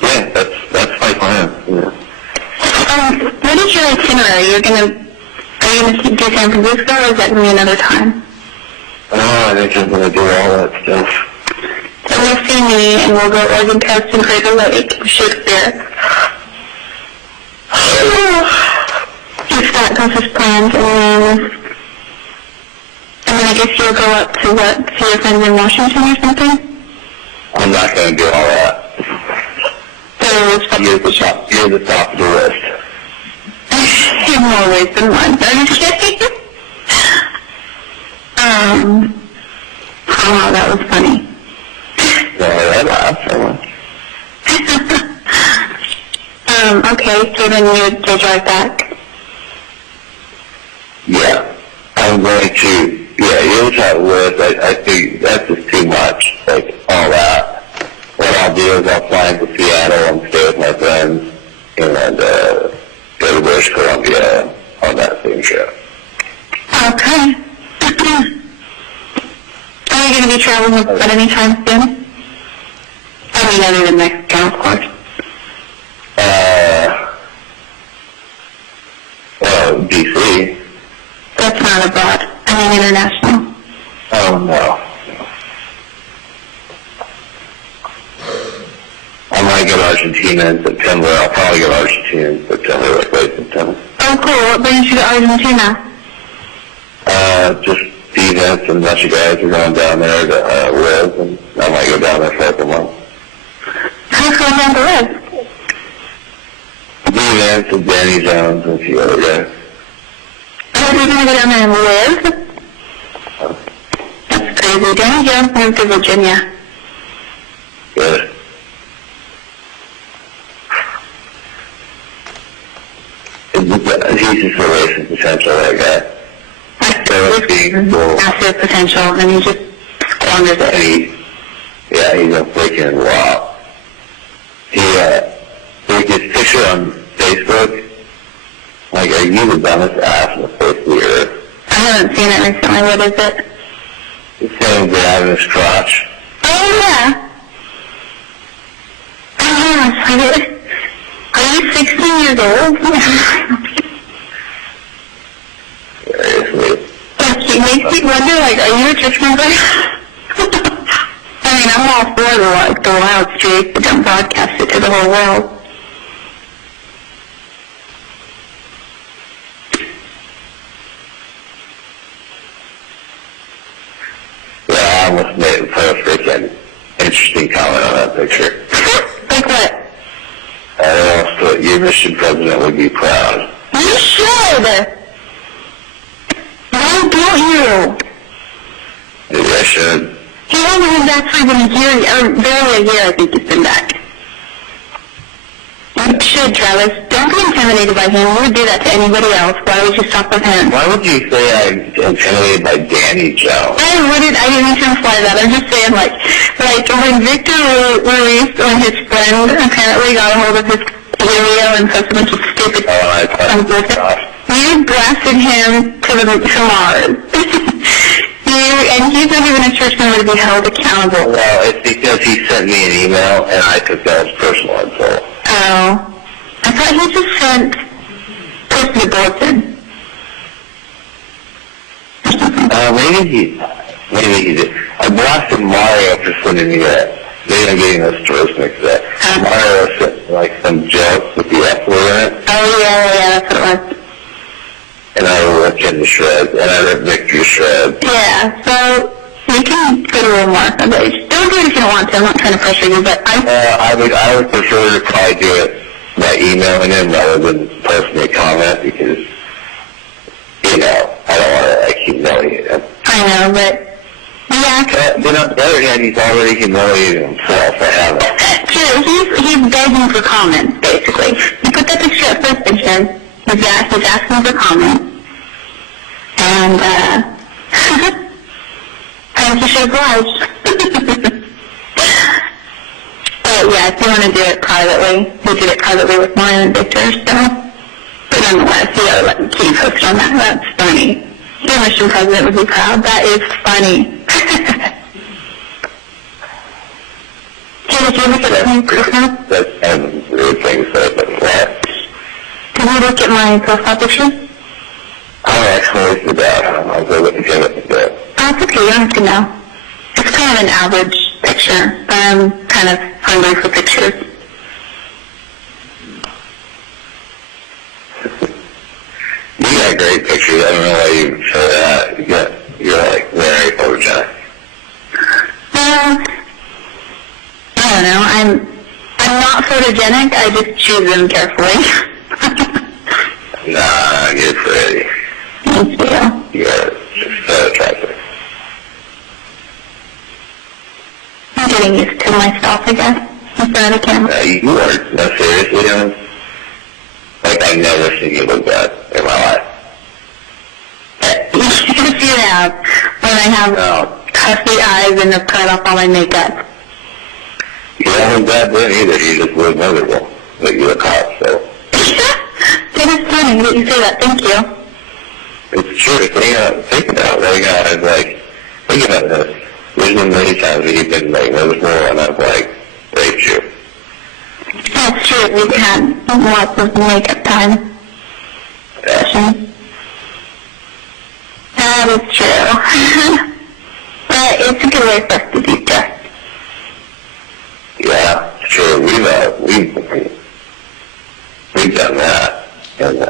Yeah, that's my plan. Yeah. What is your itinerary? Are you gonna do San Francisco, or is that gonna be another time? Oh, I think I'm gonna do all that stuff. So we'll see me, and we'll go Oregon Coast and Crater Lake, Shakespeare. If that goes as planned, and then I guess you'll go up to see your friends in Washington or something? I'm not gonna do all that. You're the top of the list. In more ways than one. I'm just kidding. Oh, that was funny. No, I laughed so much. Okay, so then you'll drive back? Yeah, I'm going to, you'll try to list. I think that's just too much, like, all that. What I'll do is I'll fly into Seattle and stay with my friends and go to British Columbia on that same trip. Okay. Are you going to be traveling at any time soon? I mean, other than Mexico, of course. Well, DC. That's not abroad. I mean, international. Oh, no. I might go to Argentina in September. I'll probably go to Argentina in September, like late September. Oh, cool. What brings you to Argentina? Just the events and a bunch of guys are going down there to live, and I might go down there for like a month. Who's going down to live? The events and Danny Jones and a few other guys. Oh, you're going to go down there and live? That's crazy. Danny Jones moved to Virginia. Good. He's just a racing potential, that guy. Massive potential, and he just squanders it. He's a freaking wow. His picture on Facebook Facebook? Like, are you the dumbest ass in the face of the earth? I haven't seen it recently. What is it? It's him grabbing his crotch. Oh, yeah. Oh, yeah. Are you 16 years old? Seriously. Like, it makes me wonder, like, are you a church member? I mean, I'm all for the wild streak, but don't broadcast it to the whole world. Yeah, I almost made a freaking interesting comment on that picture. Like what? I almost thought your Russian president would be proud. You should! Why don't you? Maybe I should. He only been back for even a year, or barely a year, I think he's been back. You should, Travis. Don't be intimidated by him. You would do that to anybody else. Why would you stop with him? Why would you say I'm intimidated by Danny Jones? I didn't imply that. I'm just saying, like when Victor released when his friend apparently got a hold of his video and posted a bunch of stupid you blasted him to Mars. And he's not even a church member to be held accountable. Well, it's because he sent me an email and I took that as personal insult. Oh. I thought he just posted a bulletin. Maybe he did. I blasted Mario for sending me that. Maybe I'm getting those stories mixed up. Mario sent like some jokes with the F word in it. Oh, yeah, that's what it was. And I ripped him to shreds, and I ripped Victor to shreds. Yeah, so you can put a little more. Don't do it if you don't want to. I'm not trying to pressure you, but I would prefer to probably do it by emailing him rather than posting a comment because, you know, I don't want to keep humiliating him. I know, but yeah. But on the other hand, he's already humiliated himself. I haven't. True, he's begging for comments, basically. You put that picture up suspension. He's asking for comments. And, I think you should oblige. But yeah, if you want to do it privately, we did it privately with Mario and Victor, so. But nonetheless, you gotta let me keep posted on that. That's funny. Your Russian president would be proud. That is funny. Did you look at my profile? That's kind of weird thing to say, but what? Did you look at my profile picture? I actually forgot. I'll go look again at the Oh, it's okay. You don't have to know. It's kind of an average picture, but I'm kind of hungry for pictures. You got great pictures. I don't know why you show that. You're like very photogenic. Well, I don't know. I'm not photogenic. I just choose them carefully. Nah, you're pretty. Thank you. You're just so attractive. I'm getting used to myself, I guess. In front of the camera. You weren't. No, seriously, honey? Like, I've never seen you look bad in my life. Yes, you have. When I have puffy eyes and have cut off all my makeup. You don't look bad then either. You just look miserable. But you look hot, so. It is funny that you say that. Thank you. It's true. Think about it. Like, think about this. There's been many times that you've been, like, miserable and I've, like, raped you. That's true. We've had lots of makeup time. Yeah. That is true. But it's a good way for us to de-stress. Yeah, it's true. We've done that in the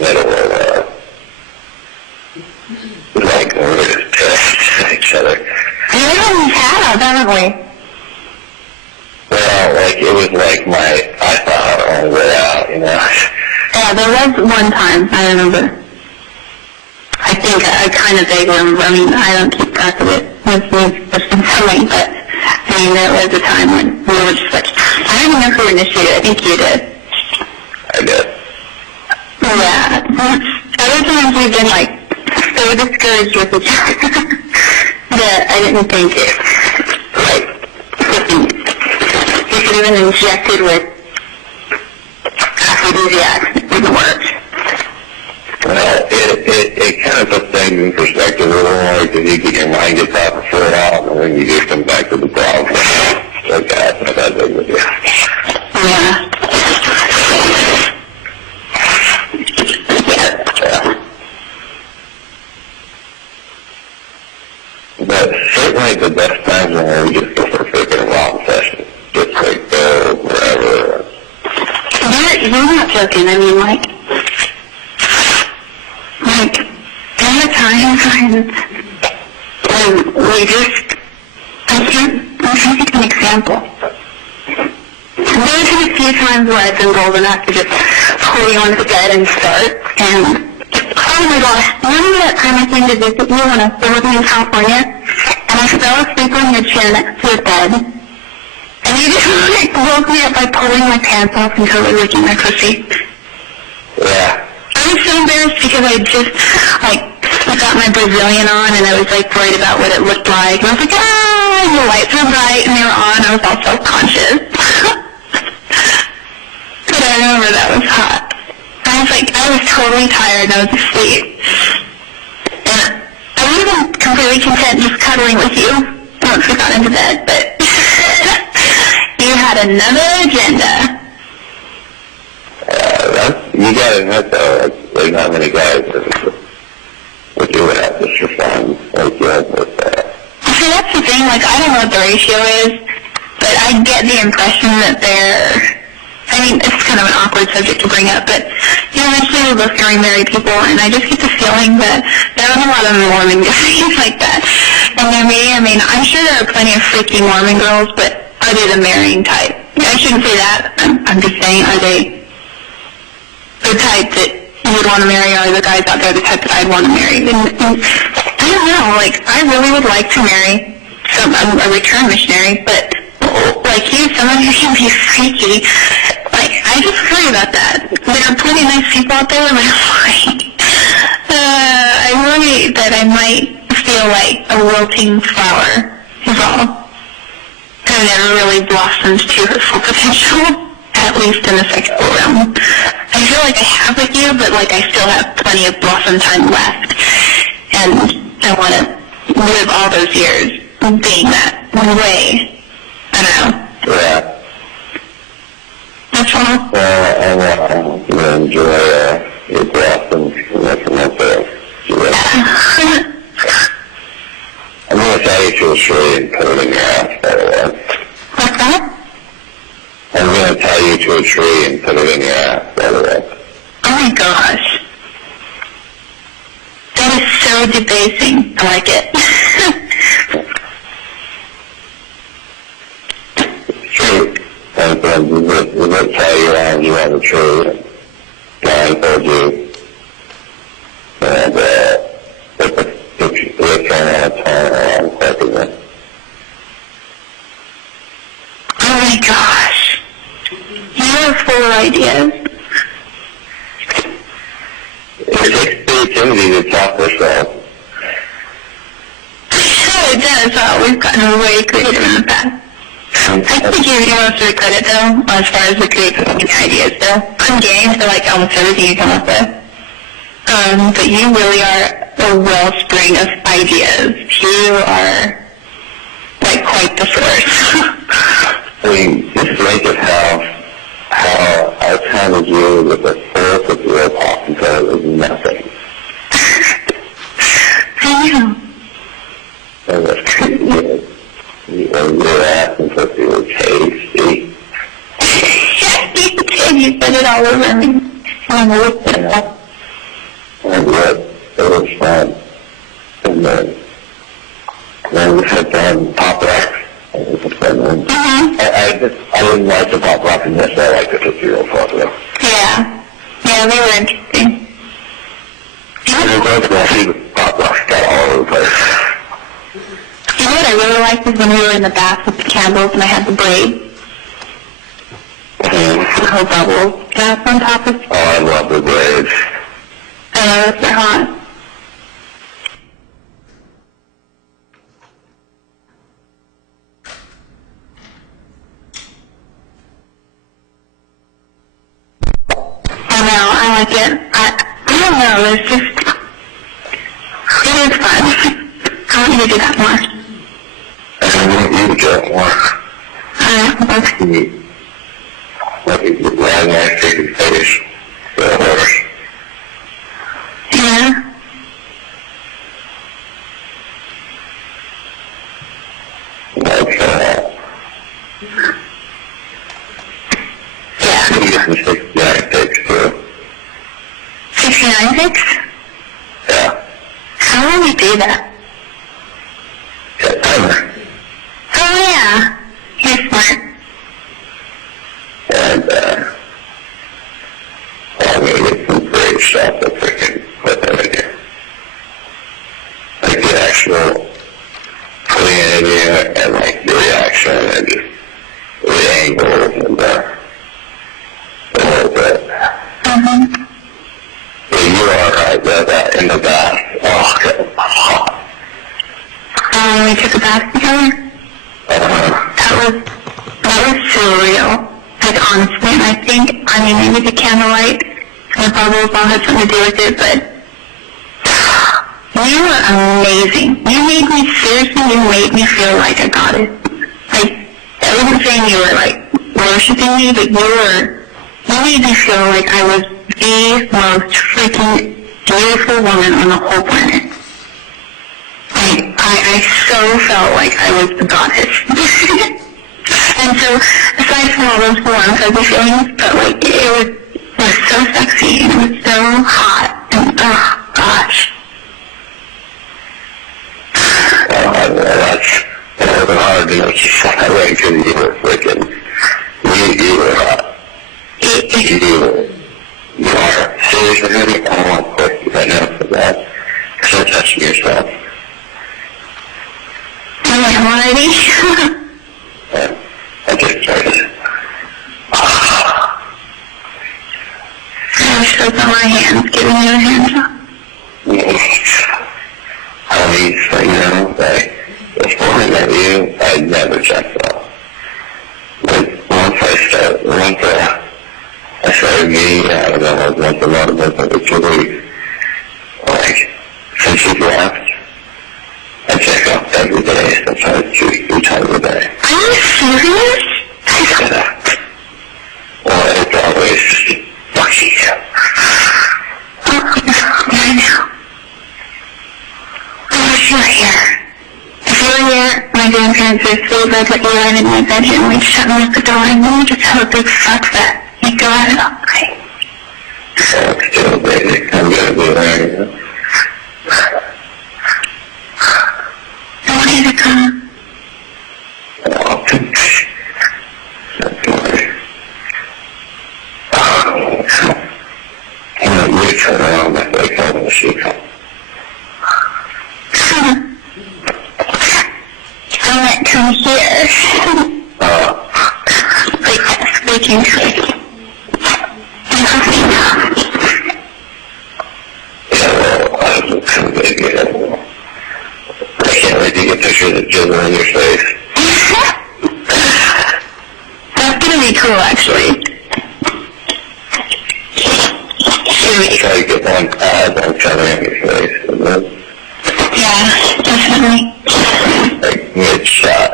middle of, like, when we were just pissed at each other. Yeah, we have, haven't we? Well, like, it was like my iPhone on the way out, you know? Yeah, there was one time, I remember. I think I kind of vaguely remember. I mean, I don't keep track of it with me personally, but I mean, there was a time when we were just like, I don't even know who initiated it. I think you did. I did. Yeah. Other times we've been like so discouraged with each other that I didn't think it, like, we could even injected with aphrodisiac. It didn't work. Well, it kind of puts things in perspective a little more because you get your mind gets off for a while, and then you just come back to the problem. Like that's not that big of a deal. Yeah. But certainly the best times when we just go for freaking long sessions. Just like go wherever. You're not joking. I mean, like there were times when we just, I'm trying to think of an example. There's been a few times where I've been bold enough to just pull you onto the bed and start, and oh my gosh, remember that time I came to visit you when I was living in California, and I fell asleep on your chair next to the bed, and you just like woke me up by pulling my pants off and totally licking my pussy. Yeah. I was so embarrassed because I just, like, I got my Brazilian on and I was, like, worried about what it looked like. And I was like, and the lights were bright and they were on. I was all self-conscious. But I remember that was hot. I was totally tired and I was asleep. And I would have been completely content just cuddling with you once we got into bed, but you had another agenda. You gotta admit though, there's not many guys that would do that just for fun. Like, yeah, See, that's the thing, like, I don't know what the ratio is, but I get the impression that I mean, it's kind of an awkward subject to bring up, but, you know, eventually we're both going to marry people, and I just get the feeling that there are a lot of Mormon guys like that. And they're me, I mean, I'm sure there are plenty of freaky Mormon girls, but are they the marrying type? I shouldn't say that. I'm just saying, are they the type that you would want to marry, or are the guys out there the type that I'd want to marry? And I don't know, like, I really would like to marry a return missionary, but like you, someone who can be freaky, like, I just worry about that. There are plenty of nice people out there, and I worry that I might feel like a wilting flower is all. I've never really blossomed to her full potential, at least in the sexual realm. I feel like I have with you, but like I still have plenty of blossom time left. And I want to live all those years being that one way. I don't know. yeah. That's all. Well, I enjoy your blossoms and that's I'm going to tell you to a tree and put it in your ass, by the way. What's that? I'm going to tie you to a tree and put it in your ass, by the way. Oh my gosh. That is so debasing. I like it. It's true. And then we would tie you around you on the tree and blindfold you. And we're trying to turn around quickly. Oh my gosh. You are full of ideas. It takes creativity to talk yourself. Sure it does. We've gotten way creative in the past. I think you most of the credit, though, as far as the creativity ideas, though. I'm game for, like, almost everything you come up with. But you really are a wellspring of ideas. You are, like, quite the source. I mean, just think of how I pounded you with the force of your pop until it was nothing. I know. And that's crazy. Your ass and pussy were tasty. You did. You said it all over me. I'm looked it up. And yet, it was fun. And then we had done pop rock. It was a fun one. I didn't like the pop rock in this, I liked the Tootsie Roll pop rock. Yeah. Yeah, they were interesting. And it was going to see the pop rock got all over the place. You know what I really liked is when we were in the bath with the candles and I had the braid. The whole bubble bath on top of it. Oh, I love the braids. I know, those are hot. like it. I don't know, it's just, it is fun. I want you to do that more. I want you to do it more. Okay. Let me get right in my freaking face. Yeah. Like, Yeah. you get some 69 pics too. 69 pics? Yeah. How do we do that? September. Oh yeah. You're smart. And, I'm gonna get some great shots of freaking put that in here. Like the actual putting it in here and like the reaction and just the angles and the whole bit. Mm-hmm. But you are right, that in the bath. Oh, God. We took a bath together. That was surreal. Like honestly, and I think, maybe the candlelight and the bubbles all had something to do with it, but you were amazing. You made me feel like a goddess. Like, I wasn't saying you were like worshiping me, but you made me feel like I was the most freaking beautiful woman on the whole planet. Like, I so felt like I was the goddess. And so, aside from all those warm, fuzzy feelings, but like, it was so sexy, and it was so hot, and oh gosh. That's hard to know just that way because you were freaking, you were hot. You are seriously, honey, I don't want to quit you right now for that. Because you're touching yourself. I am already. I just started. I should open my hands, giving you a hand job. At least, like, before I met you, I'd never checked out. But once I started meeting, I don't know, once a month, once every 2 weeks, like, since you've left, I check out every day, sometimes 2-3 times a day. Are you serious? Yeah. Well, it's always fucking you. Oh, I know. I wish you were here. If you were here, my grandparents would say I'd let you run in my bedroom, we'd shut me at the door, and then we'd just have a big fuck that. You'd go at it all night. Still, baby, I'm gonna be there, you know? I want you to come. You turn around like they call them a sheep. I went to here. Like, speaking to you. Yeah, well, I'm baby. I can't wait to get pictures of jizzle on your face. That's gonna be cool, actually. Try to get one pad on covering your face, and then, Yeah, definitely. like, mid-shot.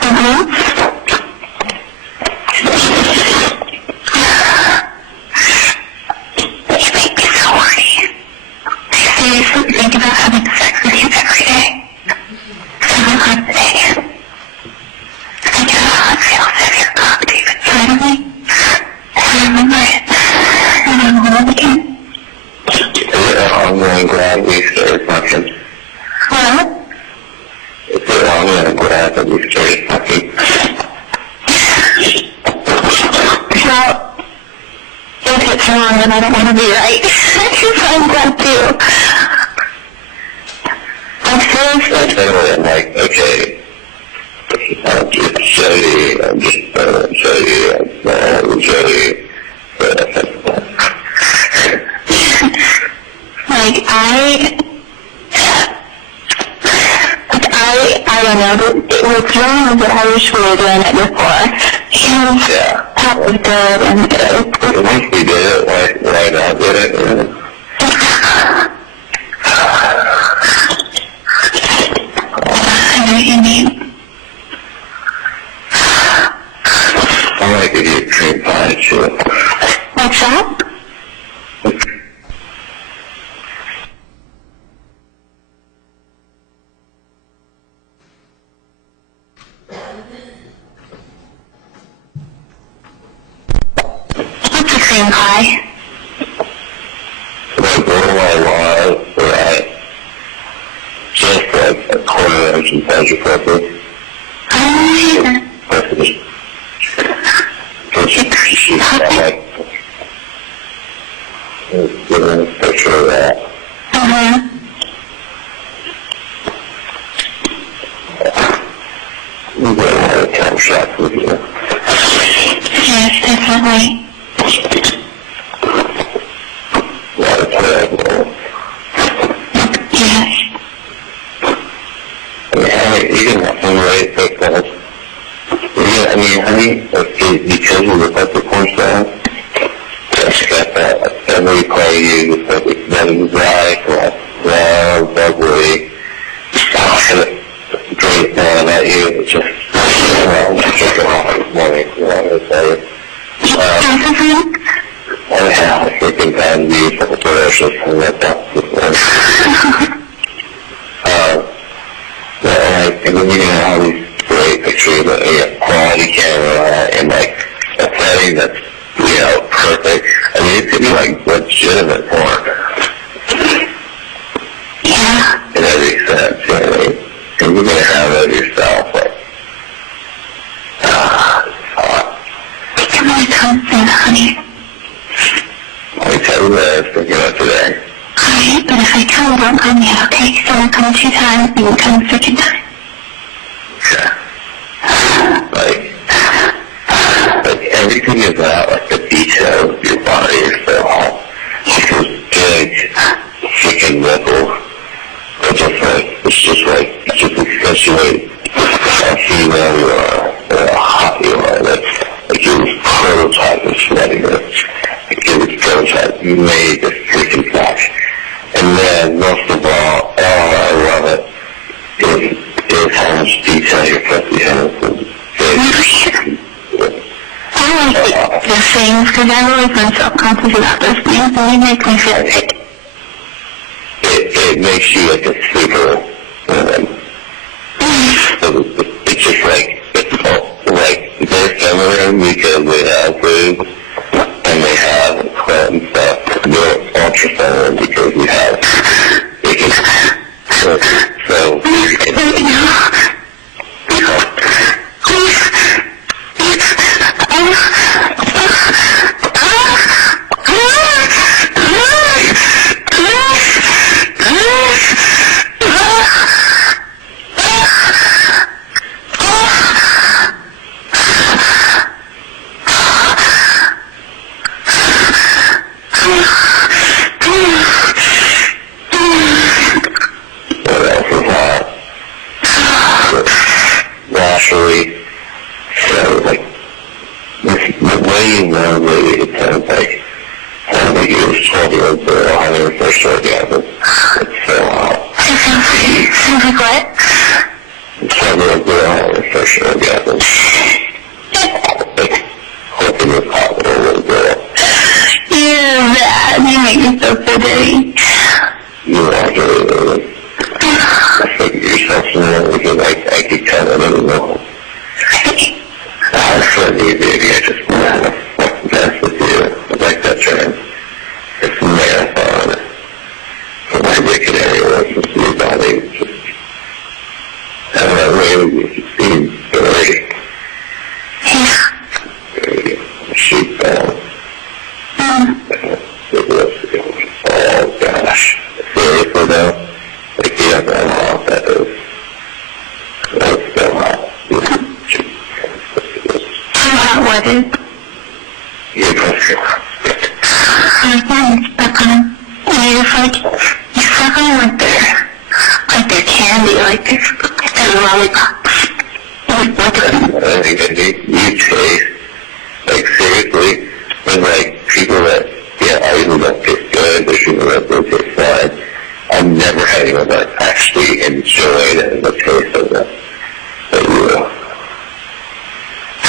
Uh-huh. You make me so horny. I seriously think about having sex with you every day. 7 times a day. I get how it feels to have your cock deep inside of me. And I remember it. And I want it again. Yeah, I'm really glad we started fucking. What? Yeah, I'm really glad that we started fucking. Well, if it's wrong, then I don't want to be right. I'm glad too. I'm seriously. Anyway, I'm like, okay, I'm just Jodi, I'm just Jodi, I'm Jodi. Like, I don't know, but what's wrong is that I wish we were doing it before. And Yeah. I That was good, and Once we did it, why not did it? I know what you mean. I like to eat cream pie too. What's that? What's a cream pie? Like one of my laws that just like a quarter inch in size of pepper. She's got like, give her a picture of that. You get a lot of time shots with you. Yes, definitely. A lot of time. Yes. I mean, honey, you can have some great pickles. I mean, honey, because you look like the corn style, it's got that, every part of you, that is right, well, bubbly, great thing about you, it's just, well, I'm just looking off this morning, you know what I'm saying? I have a freaking bad view for the delicious, and that's this one. And then you have all these great pictures of a quality camera and like a setting that's, you know, perfect. I mean, it could be like legitimate porn. Yeah. In every sense, you know what I mean? And you're gonna have it yourself, like, it's hot. Come on, something, honey. Let me tell you what I was thinking of today. Alright, but if I tell you, don't come yet, okay? So I'll come 2 times, and you'll come a second time. Yeah. Like everything is about like the details of your body is so hot. Like those big freaking nipples. It's just accentuate how female you are, or how hot you are. Like you prototype of sweating. Like you prototype made this freaking flash. And then most of all, I love it, is how much detail your pussy has. I like those things, because I've always been self-conscious about those things, and they make me feel sick. It makes you like a super woman. It's just like, they're feminine because they have boobs, and they have clit and stuff. They're ultra feminine because we have, naturally, so like, the way you know, maybe it sounds like, you were 12-year-old girl having her first orgasm. It's so hot. Sounds like what? 12-year-old girl having her first orgasm. Like, hoping it's hot with a little girl. You're bad. You make me feel so dirty. You are really. I think yourself somewhere because I could cut it anymore. I said you, baby, I just want to mess with you. I like that term. It's a marathon. So my wicked area was just your body. Just, I don't know, really, you seem dirty. Dirty. Shoot down. Oh, gosh. Seriously, though? Like, you don't know how hot that is. That's so hot. How hot was it? You're pussy. I thought it's stuck on. You're like, you stuck on like they're candy, like they're lollipops. I think you taste like there's like people that, either don't taste good, there's people that don't taste fine. I've never had anyone that actually enjoyed the taste of that. But,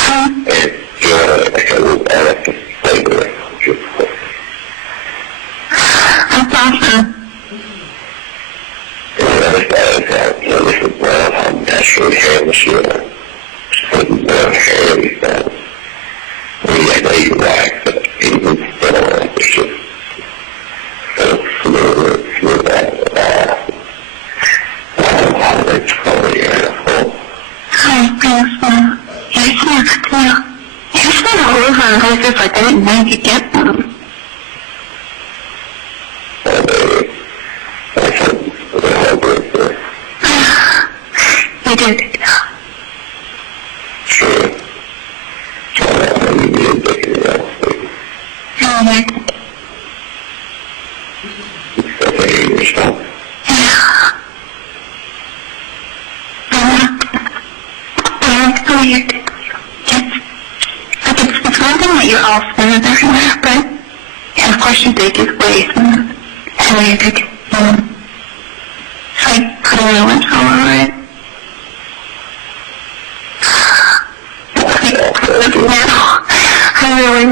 and, I like to flavor it. That's awesome. And the other side is that, this is brown, how naturally hairless you are. Just brown hair, you know. I know you wax, but even still, it's just so smooth out. It's totally beautiful. Hi, beautiful. You're so all over and places like I didn't know you could get them. Oh, baby. I said, what the hell was this? You did. Sure. You need to take it out. Oh, yeah. It's okay, yourself. Weird. It's one thing that you're all smooth everywhere, but of course you think it's way smooth. And you think, it's like putting a winch all over it. Now, I really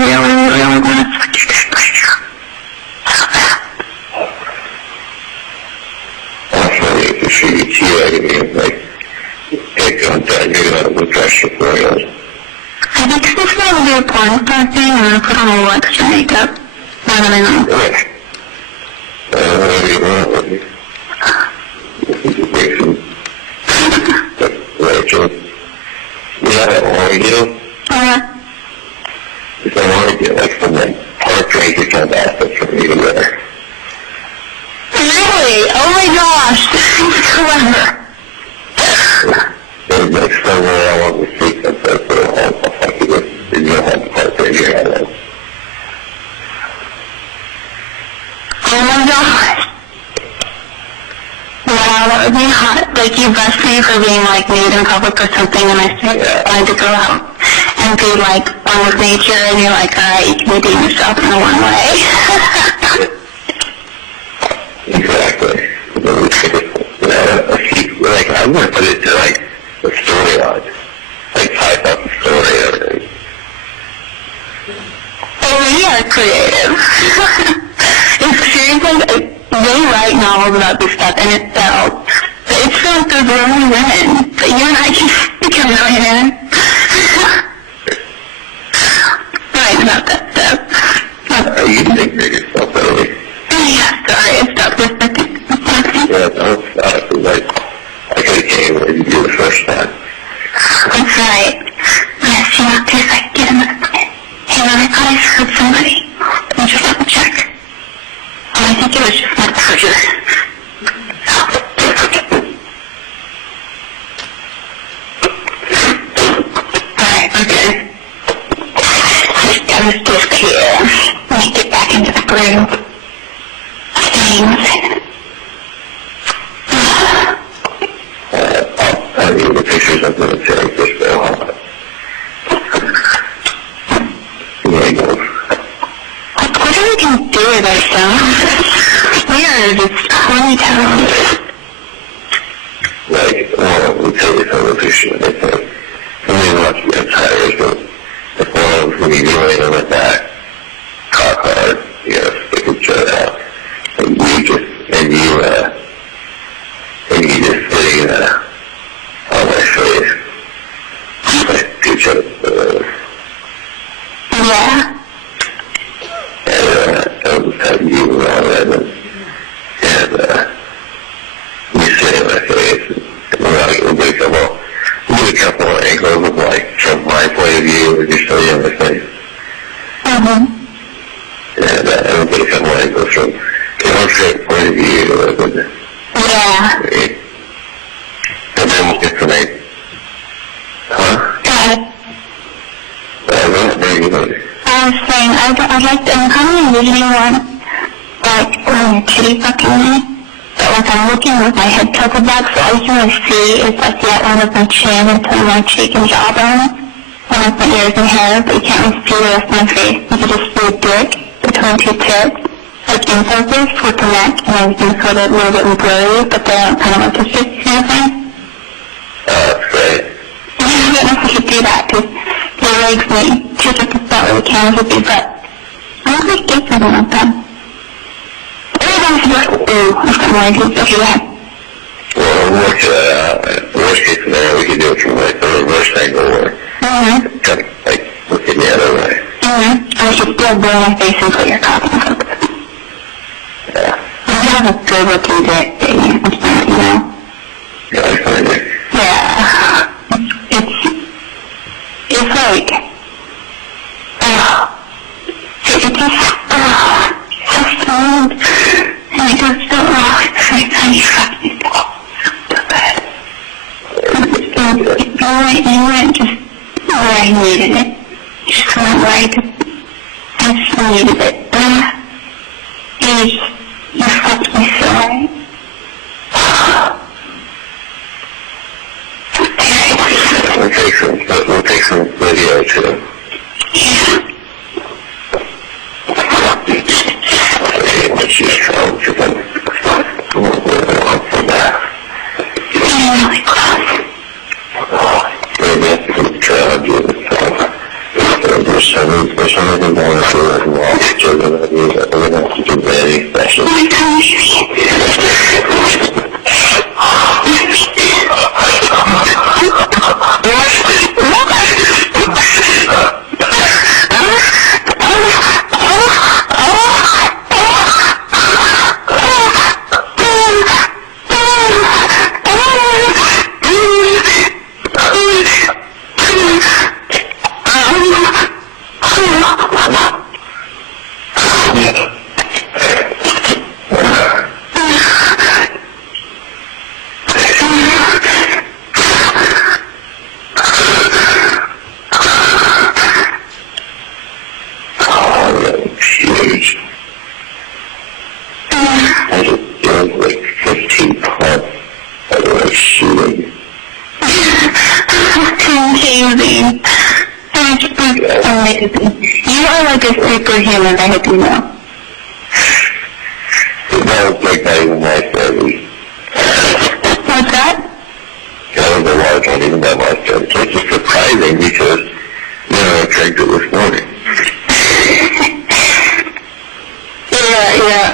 want to switch this right now. Also, if you like, it comes down, you're going to refresh your forehead. I think since we're going to do a porn star thing, I'm going to put on a little extra makeup. Now that I know. Whatever you want with me. Rachel, you know what I want to do? Is I want to get like some like park ranger kind of outfit for me to wear. Really? Oh my gosh! Clever. There's like somewhere I want to see something for a whole fucking you don't have the park ranger hat on. Oh my gosh. Wow, that would be hot. Like, you bust me for being, like, nude in public or something, and I wanted to go out and be, like, one with nature, and you're like, alright, you can redeem yourself in a one way. Exactly. Like, I'm going to put it to, like, the storyline. Like, type up the story and everything. Oh, we are creative. It's seriously, they write novels about this stuff, and it sells. It's so good for only women, but you and I can become millionaires. Right about that stuff. You think for yourself, really. Yeah, sorry, I stopped for a second. Yeah, don't stop. Like, I could have came when you do the first time. That's right. Yes, you want to like get in the... Hey, I thought I heard somebody. Let me just double check. Oh, I think it was just my purchase. Alright, okay. Just got this disc here. Let me get back into the groove of things. I mean, the pictures I'm going to take this bill. What do we can do with ourselves? We are just ponytails. Like, well, we take this on the picture and it's like, I mean, not to get tired, but if one of them is laying on the back, cock hard, stick each other out, and you just sitting on my face, like, each other, Yeah. and I'll just have you around that, and you sit in my face, and we'll get a couple of angles of, like, from my point of view, and you're still in my face. Mm-hmm. And we'll get a couple of angles from your point of view, Yeah. and then we'll get some, like, huh? Got it. Very good. I was saying, I'd like to, I'm kind of envisioning one, like, when you're kitty fucking me, but like I'm looking with my head tilted back, so all you can really see is like the outline of my chin and some of my cheek and jawbone, when off my ears and hair, but you can't really see the rest of my face. You can just see a dick between two tits, like in focus with the neck, and everything's sort of a little bit blurry, but they're kind of artistic, you know what I'm saying? That's great. I don't know if I should do that, because your legs may take up the spot where the cameras would be, but I don't think it's something like that. Everybody's like, ooh, I've got more ideas. Okay, go ahead. Well, worst case scenario, we could do it from like the reverse angle where kind of like looking the other way. I should still blow my face and put your cock in focus. Yeah. You have a good looking dick, baby. I'm just gonna let you know. Yeah, I find it. Yeah. It's like, it's just, so smooth. And it goes so, every time you fuck me, so good. You went just where I needed it. Just went where I just needed it. You fucked me so right. We'll take some video too. Yeah. Okay, let's just try to get them. Really close. Maybe I have to try to do this. There's some reason going through it and all the children that we're going to have to do very special. Oh my God, I just did like 15 plus. I was shooting. amazing. That's amazing. You are like a superhuman, I hope you know. That was like not even my 30. What's that? That was a large one, even that my 30. Which is surprising because, I drank it this morning.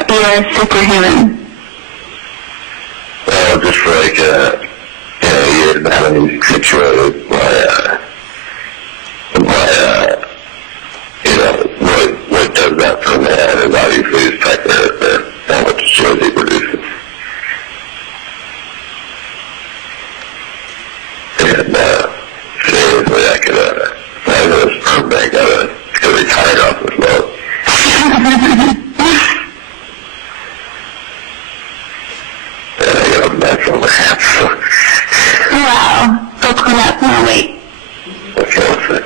You're a superhuman. Well, just for like, you're not having situated my, what does that for a man is obviously his factor of how much shows he produces. And, seriously, I could, I have a sperm bank, I could retire off this boat. And I got a mess on my hands, so. Wow. Go clean up. No, wait. Okay, what's that?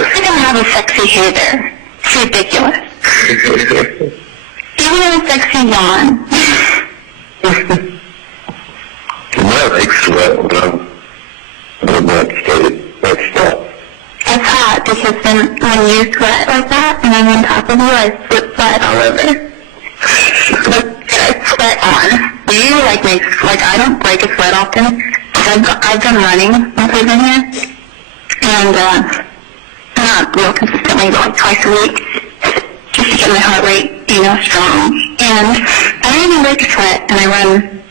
I don't have a sexy hair there. It's ridiculous. Even a sexy yawn. My legs sweat when I'm not stated. That's tough. It's hot because when you sweat like that and I'm on top of you, I slip sweat all over. But I sweat on. You I don't break a sweat often. I've been running since I've been here. And, not real consistently, but like twice a week, just to get my heart rate, strong. And I don't even break a sweat, and I run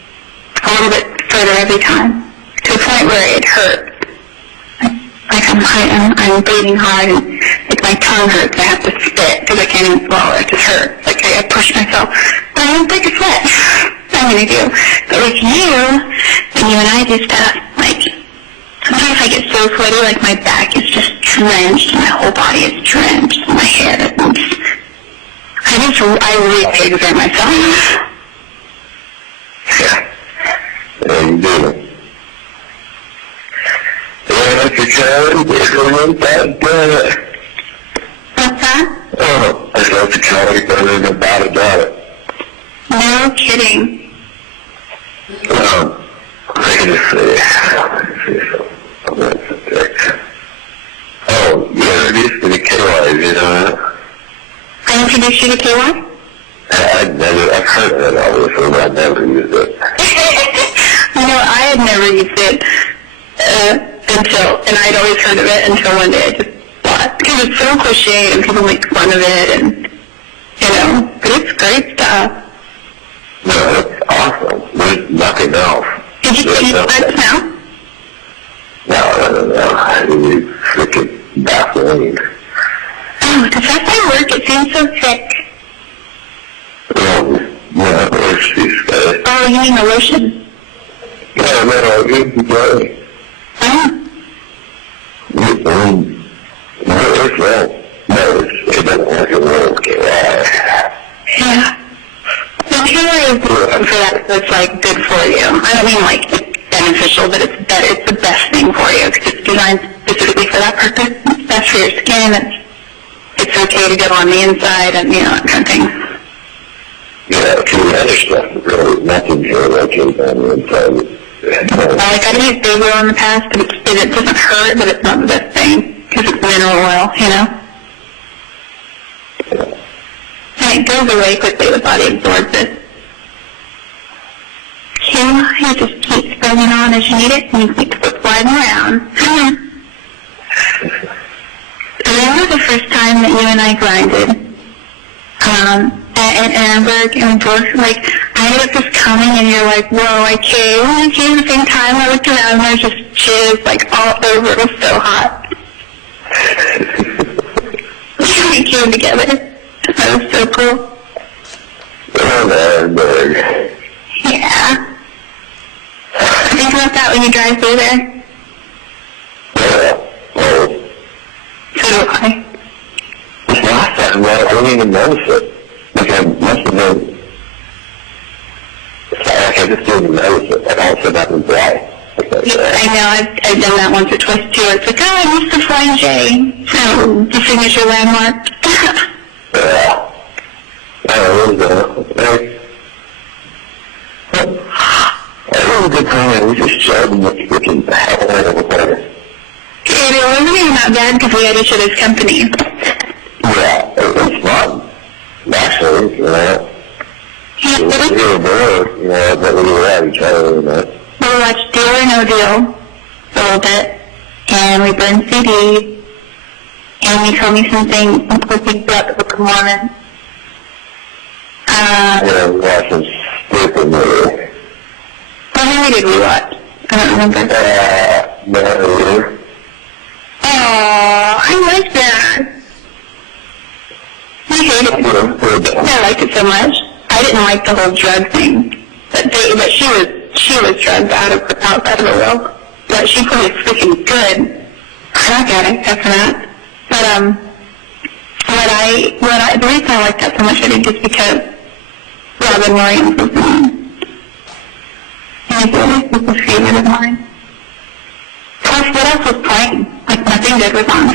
a little bit further every time, to a point where it hurts. I'm breathing hard, and my tongue hurts. I have to spit because I can't even swallow. It just hurts. I push myself. But I don't break a sweat. I mean, I do. But you and I do stuff, sometimes I get so sweaty, my back is just drenched, my whole body is drenched, my hair is I really exert myself. Yeah, you do. Yeah, that's a challenge. It's really bad. What's that? Oh, I love the challenge better than about it. No kidding. I can just say, oh, yeah, it is to the KY, you know. I introduced you to KY? I've heard of it, obviously, but I've never used it. I had never used it and I'd always heard of it until one day I just thought, because it's so cliche and people make fun of it and, but it's great stuff. No, that's awesome. There's nothing else. Did you eat that now? No. I need freaking Vaseline. Oh, does that work? It seems so thick. Yeah, she's got it. Oh, you mean the lotion? No, it's great. Oh. What's wrong? No, it doesn't work at all. Yeah. The KY is for that, so it's good for you. I don't mean beneficial, but it's the best thing for you because it's designed specifically for that purpose. It's best for your skin. It's okay to go on the inside and, that kind of thing. Yeah, the other stuff is really nothing here on the inside. I've used baby oil in the past, but it doesn't hurt, but it's not the best thing because it's mineral oil, And it goes away quickly, the body absorbs it. You just keep spraying on as you need it, and you keep sliding around. I remember the first time that you and I grinded at Amberg, and both, I ended up just coming, and you're like, whoa, I came. And I came at the same time, I looked around, and there was just jizz, all over. It was so hot. We came together. That was so cool. Yeah. Think about that when you drive through there. So do I. Last time, I didn't even notice it. I must have known. I just didn't notice it. I also got to dry. I know, I've done that once or twice too. It's I missed the Flying J. The signature landmark. Yeah. It was a good time. We just showed them what freaking hell I was there. It was maybe not bad because we had each other's company. Yeah, it was fun. Actually, you know. Yeah, We were bored, you know, but we were at each other, you know. we watched Deal or No Deal a little bit, and we burned CDs, and he told me something completely about the Book of Mormon. Yeah, we watched some stupid movie. What movie did we watch? I don't remember. No. Oh, I liked that. I hated it. I liked it so much. I didn't like the whole drug thing, but she was drugged outside of the world. But she played freaking good. Crack addict after that. But the reason I liked that so much, I think, is because Robin Williams was in it. And he was a favorite of mine. Plus, what else was playing? Like, nothing good was on.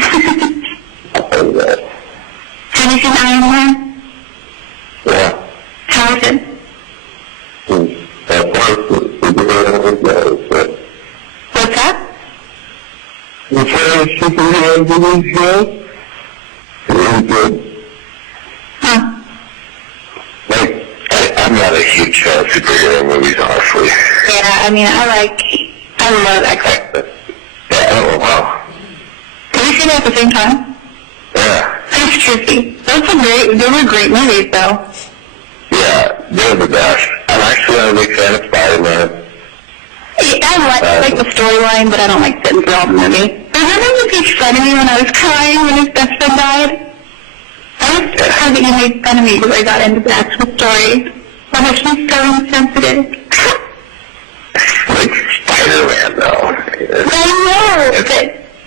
Have you seen Iron Man? Yeah. How is it? What's that? Huh. I'm not a huge fan of superhero movies, honestly. Yeah, I mean, I love X-Men. Yeah, oh, wow. Did we see that at the same time? Yeah. That's tricky. They were great movies, though. Yeah, they're the best. I'm actually a big fan of Spider-Man. I like the storyline, but I don't like sitting through all the movie. Remember you made fun of me when I was crying when his best friend died? I was sad that you made fun of me because I got into the actual story. How much I'm so insensitive. Like Spider-Man, though. I know, but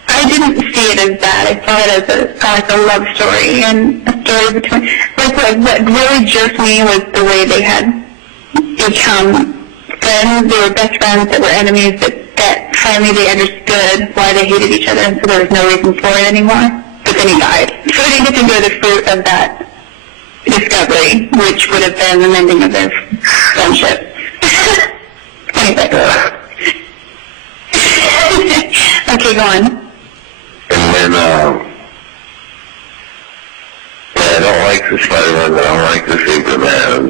I didn't see it as that. I saw it as a love story and a story between. What really jerked me was the way they had become friends. They were best friends that were enemies. That finally they understood why they hated each other, and so there was no reason for it anymore. But then he died, so they didn't get to enjoy the fruit of that discovery, which would have been the mending of their friendship. Anyway. Okay, go on. And then, I don't like the Spider-Man, but I don't like the Superman.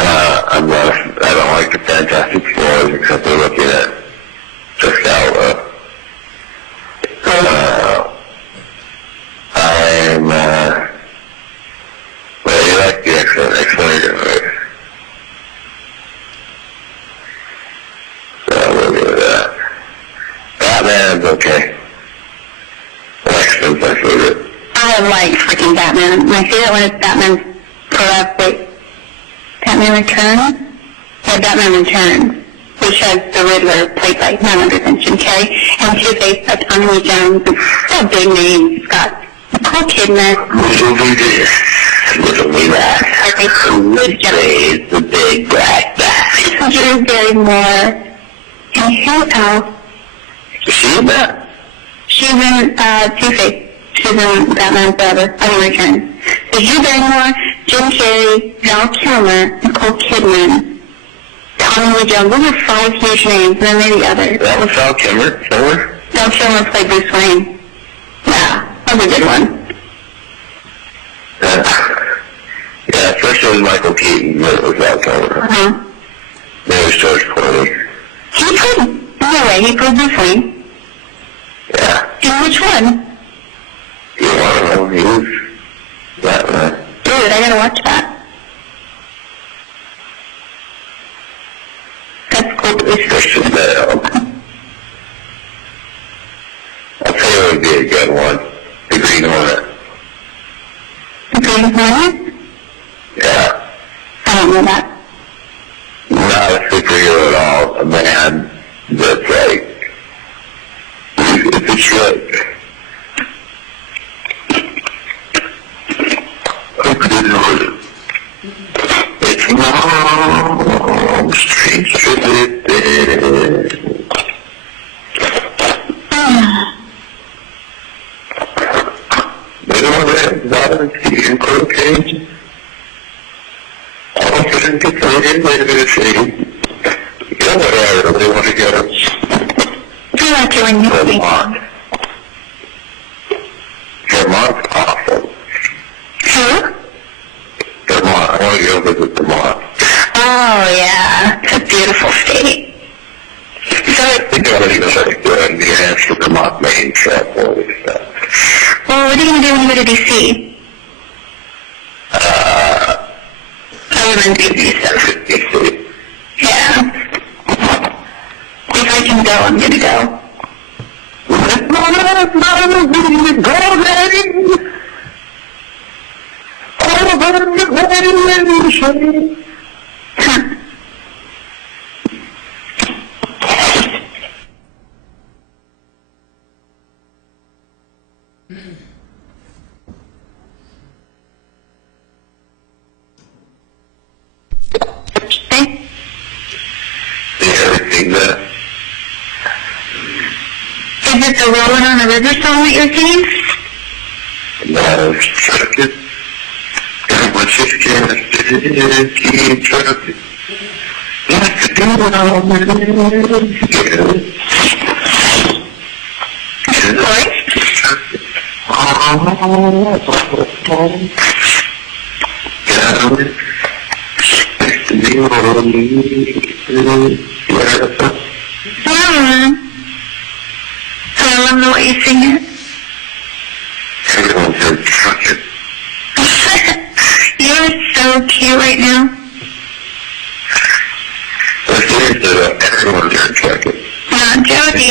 I don't like the Fantastic Four, except for looking at just Alba. Well, you like the X-Men are good, right? So I'm gonna go with that. Batman's okay. X-Men's my favorite. I like freaking Batman. My favorite one is Batman Returns? Yeah, Batman Returns, which has the Riddler played by none other than Jim Carrey, and Two-Face by Tommy Lee Jones. It's a big name. It's got Nicole Kidman. Little me back. The big black back. Drew Barrymore. And who else? You see that? She's in Two-Face. She's in Batman Forever. Returns. So Drew Barrymore, Jim Carrey, Val Kilmer, Nicole Kidman, Tommy Lee Jones. Those are 5 huge names, and then maybe others. That was Val Kilmer? Val Kilmer played Bruce Wayne. Yeah, that was a good one. Yeah, first it was Michael Keaton, then it was Val Kilmer. Uh-huh. Then it was George Clooney. He played Bruce Wayne. Yeah. In which one? You want to know? He was Batman. Dude, I gotta watch that. That's cool. It's Christian Bale. I'll tell you what would be a good one. The Green Hornet. The Green Hornet? Yeah. I don't know that. Not a superhero at all. A man that's like, it's a trick. It's long, strange trip. They don't have violence and cocaine. All of a sudden, get thrown in, they're going to say, you know whatever, they want to get us. I feel like you're in New York. don't even like the answer to my main track all this stuff. Well, what are you going to do when you go to DC? Other than do stuff. Yeah. If I can go, I'm going to go. Everything that Is it the Rolling on the River song that you're singing? trucking. Got my chicken, keep trucking. Like to do it all, man. Sorry? I love the way you sing it. Everyone's heard trucking. You're so cute right now. Everyone's heard trucking. Jodi.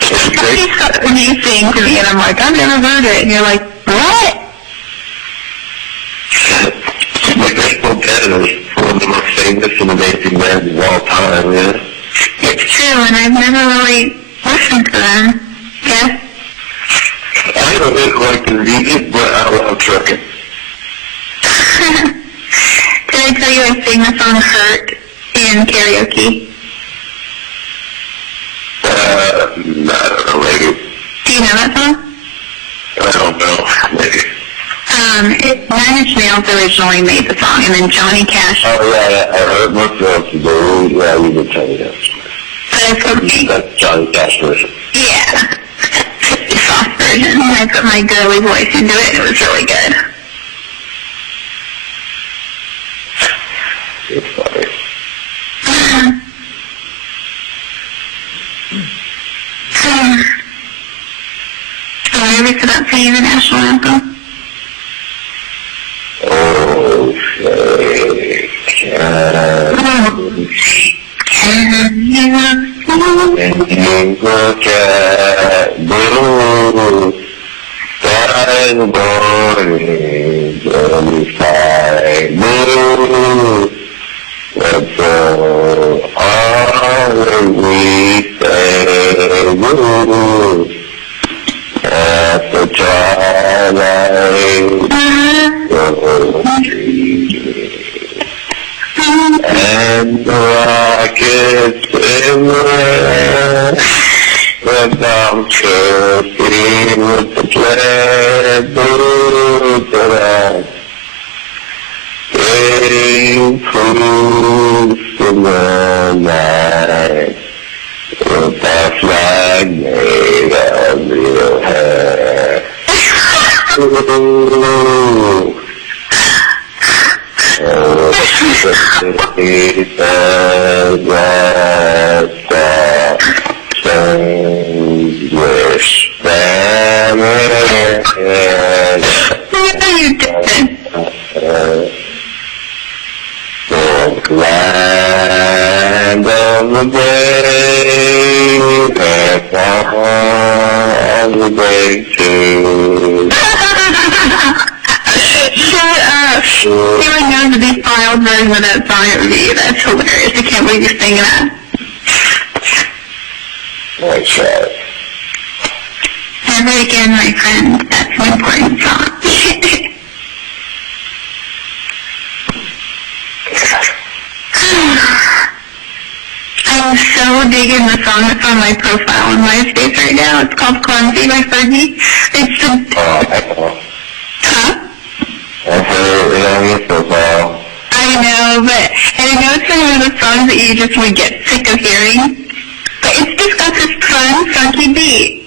She's so amazing to me, and I'm like, I've never heard it. And you're like, what? My baseball dad is one of the most famous and amazing bands of all time, yeah. It's true, and I've never really listened to them. Yeah? I don't really like the music, but I love trucking. Did I tell you I sing the song Hurt in karaoke? I don't know, maybe. Do you know that song? I don't know, maybe. Nine Inch Nails originally made the song, and then Johnny Cash. Oh, yeah, I heard most of it today. Yeah, you can tell me that. But it's okay. That's Johnny Cash version. Yeah. The soft version. I put my girly voice into it, and it was really good. It's funny. Are you ready for that singing the national anthem? Oh, say, Can you look at blue by the morning, early sky blue. That's all we say, blue. At the twilight of the street, and the rockets in the air, without chirping with the flare, blue to that. They proof in the night, with a flag made of real hair. Ooh. Oh, the city says that English family. you did? Land of the brave, and on the brave too. Shut up. You would know the defiled version of that song it would be. That's hilarious. I can't believe you're singing that. That's right. Never again, my friend. That's an important song. I'm so digging the song that's on my profile on MySpace right now. It's called Clumsy by Fergie. It's the... Huh? I heard it on your profile. I know, but... And I know it's one of those songs that you just would get sick of hearing. But it's just got this fun, funky beat.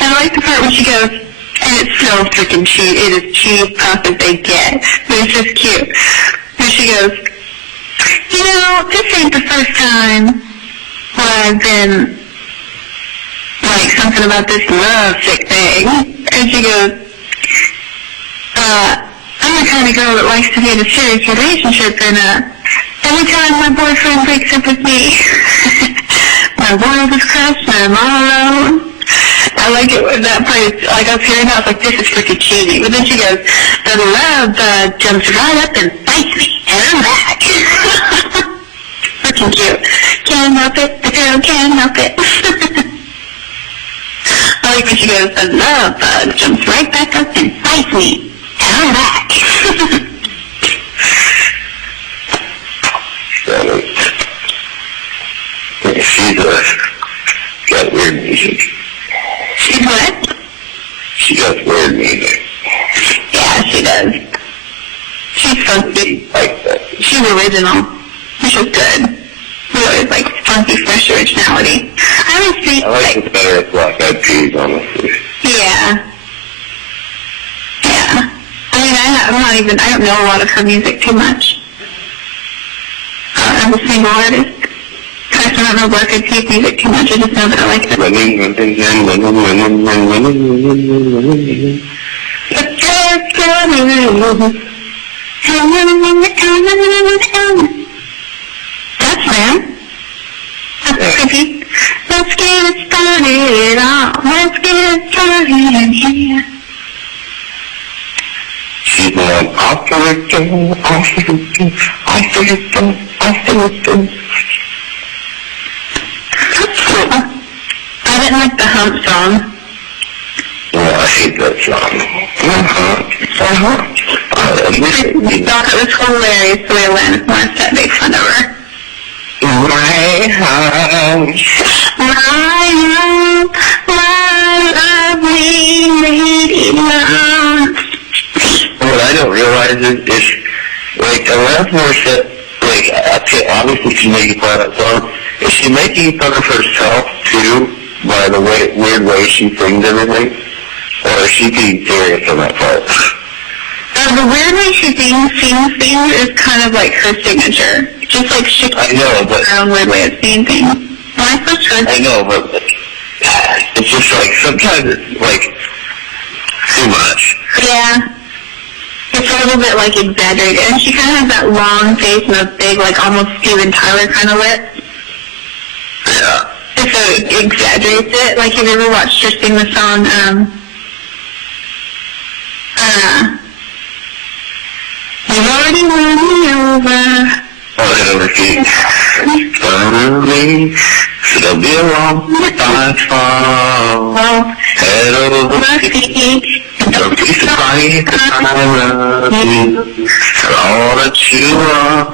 And I like the part when she goes, and it's so freaking cheap. It is cheap pop as they get. But it's just cute. And she goes, you know, this ain't the first time I've been, like, something about this love sick thing. And she goes, I'm the kind of girl that likes to be in a serious relationship, and every time my boyfriend breaks up with me, my world is crushed and I'm all alone. I like it when that part is, like, I was hearing that, I was like, this is freaking cheesy. But then she goes, the love jumps right up and bites me, and I'm back. Freaking cute. Can't help it, the girl can't help it. I like when she goes, the love bug jumps right back up and bites me, and I'm back. She's got weird music. She's what? She got weird music. Yeah, she does. She's funky. Like that. She's original. She's good. We always like funky, fresh originality. I always think, I like it better with Black Eyed Peas, honestly. yeah. Yeah. I mean, I don't know a lot of her music too much. I'm a single artist. I don't know Black Eyed Peas music too much. I just know that I like it. That's man. That's creepy. Let's get it started on. Let's get it started in here. She's going, I didn't like the hump song. Yeah, I hate that song. I thought it was hilarious the way Alanis Morissette made fun of her. My lovely lady love. What I don't realize is like, Alanis Morissette, like, obviously she's making fun of that song. Is she making fun of herself, too, by the weird way she sings everything? Or is she being serious on that part? The weird way she sings things is kind of like her signature. Just like she her own weird way of seeing things. When I first heard I know, but it's just like, sometimes it's like, too much. yeah. It's a little bit like exaggerated. And she kind of has that long face and a big, like almost Steven Tyler kind of lips. Yeah. And so it exaggerates it. Like, have you ever watched her sing the song, You've already won me over. Oh, head over feet. Finally, it'll be a long fall. Head over feet. Don't be surprised if I love you. For all that you are.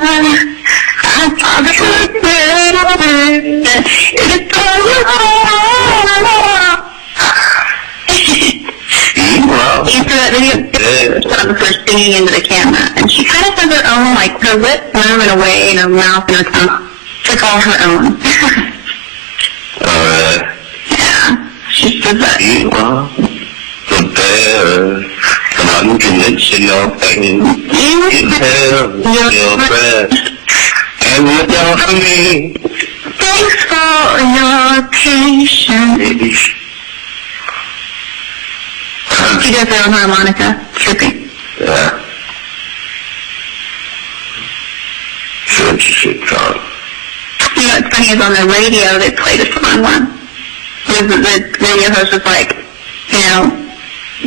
I'm probably better. It's Well, into that video of her singing into the camera, and she kind of has her own, like, her lips move in a way, and her mouth and her tongue. It's like all her own. Yeah, she does that. You are the best, the unconventional thing. You have your best, and look out for me. Thanks for your patience. She does her own harmonica. Trippy. Yeah. So interesting song. You know what's funny is on the radio they played a song once. The radio host was like, you know,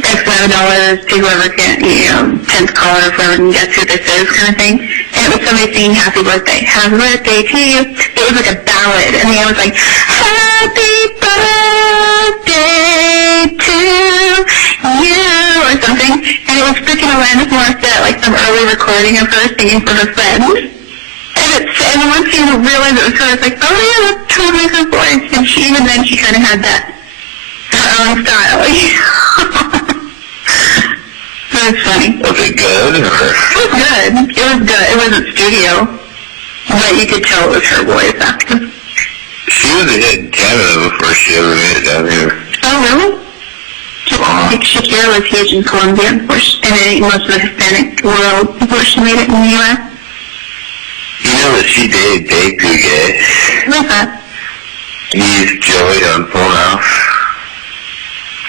X amount of dollars to whoever can, you know, 10th caller, whoever can guess who this is, kind of thing. And it was somebody singing Happy Birthday. Happy Birthday to you. It was like a ballad. And the guy was like, Happy Birthday to you, or something. And it was freaking Alanis Morissette, like some early recording of her singing for her friends. And once you realized it was her, it's like, oh yeah, that's totally her voice. And she kind of had that, her own style. That was funny. Was it good, or? It was good. It was good. It wasn't studio, but you could tell it was her voice after. She was a hit in Canada before she ever made it down here. Oh, really? Like Shakira was huge in Colombia, and in most of the Hispanic world before she made it in the U.S. You know that she dated Dave Cougar? What's that? He's Joey on Full House.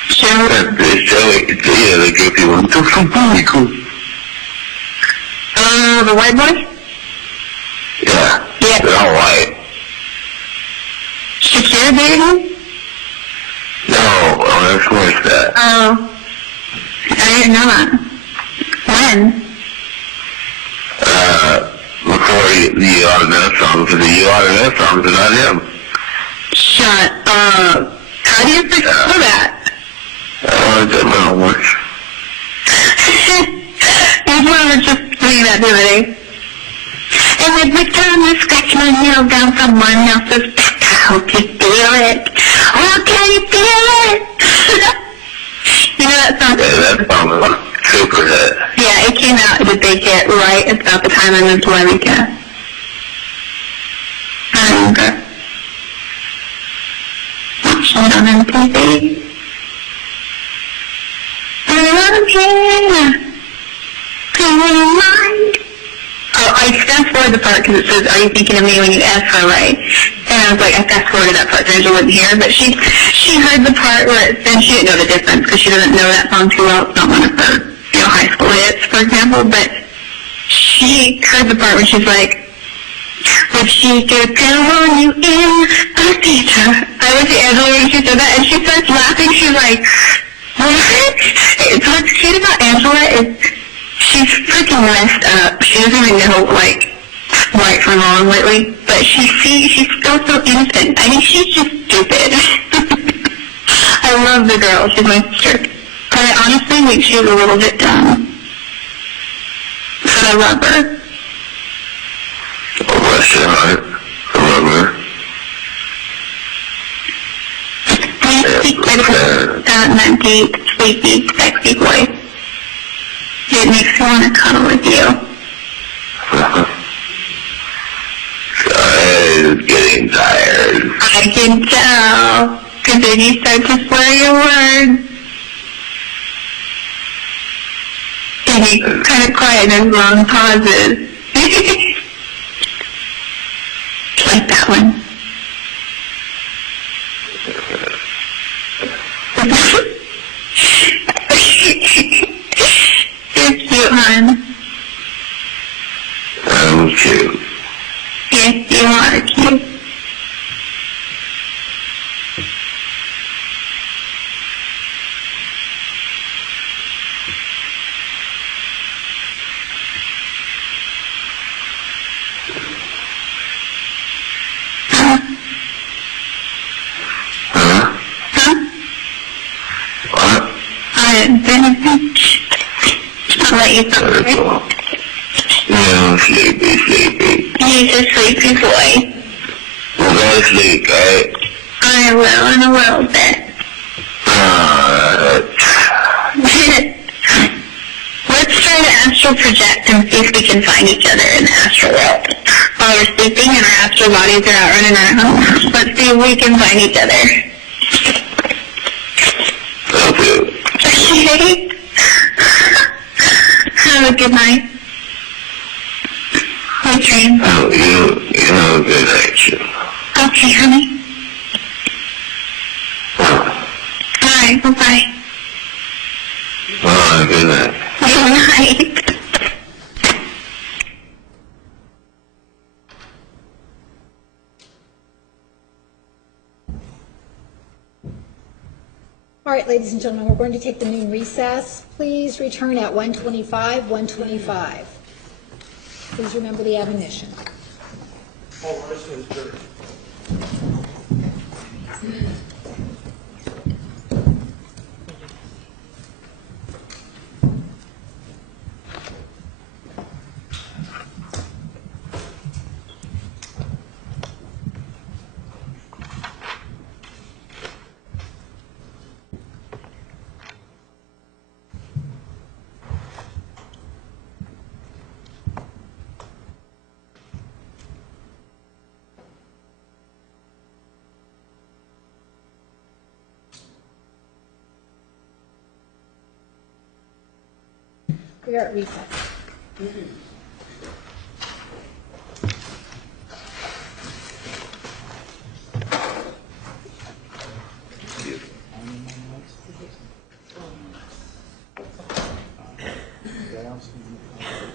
Joey? It's Joey. Yeah, the good people. It's so really cool. The white boy? Yeah. Yeah. They're all white. Shakira dated him? No, that's worse that. Oh. I didn't know that. When? Before you ought to know songs, because the you ought to know songs are not him. Shut up. How do you fix that? It doesn't know much. His mom was just doing that the other day. And every time I scratch my nail down someone else's back, I hope you feel it. Oh, can you feel it? You know that song? Yeah, that song was super hit. Yeah, it came out as a big hit right about the time I moved to Wairika. I remember. Watching it on MTV. Oh, I fast-forwarded the part because it says, "Are you thinking of me when you ask her right?" And I was like, I fast-forwarded that part so Angela wouldn't hear, but she heard the part where it said, she didn't know the difference because she doesn't know that song too well. It's not one of her, high school hits, for example, but she heard the part where she's like, "If she could tell you in a teacher." I was the Angela when she said that, and she starts laughing. She's like, "What?" It's what's cute about Angela is she's freaking messed up. She doesn't even know, right from wrong lately, but she's still so innocent. I mean, she's just stupid. I love the girl. She's my sister. But I honestly think she's a little bit dumb. But I love her. Oh, bless your heart. I love her. You speak like that deep, sleepy, sexy voice. It makes me want to cuddle with you. I'm getting tired. I can tell, because then you start to slur your words. And you kind of quiet in long pauses. Like that one. You're cute, hon. I'm cute. Yes, you are cute. What? I didn't say anything. I'll let you talk. Very cool. Yeah, I'm sleepy. He's a sleepy boy. We'll go to sleep, right? I will in a little bit. Let's try to astral project and see if we can find each other in the astral world. While we're sleeping and our astral bodies are out running around, let's see if we can find each other. Okay. Okay? Have a good night. Sweet dreams. Oh, you have a good night, too. Okay, honey. Alright, bye-bye. Oh, good night. Good night. All right, ladies and gentlemen, we're going to take the noon recess. Please return at 1:25. Please remember the admonition. We are at recess. house.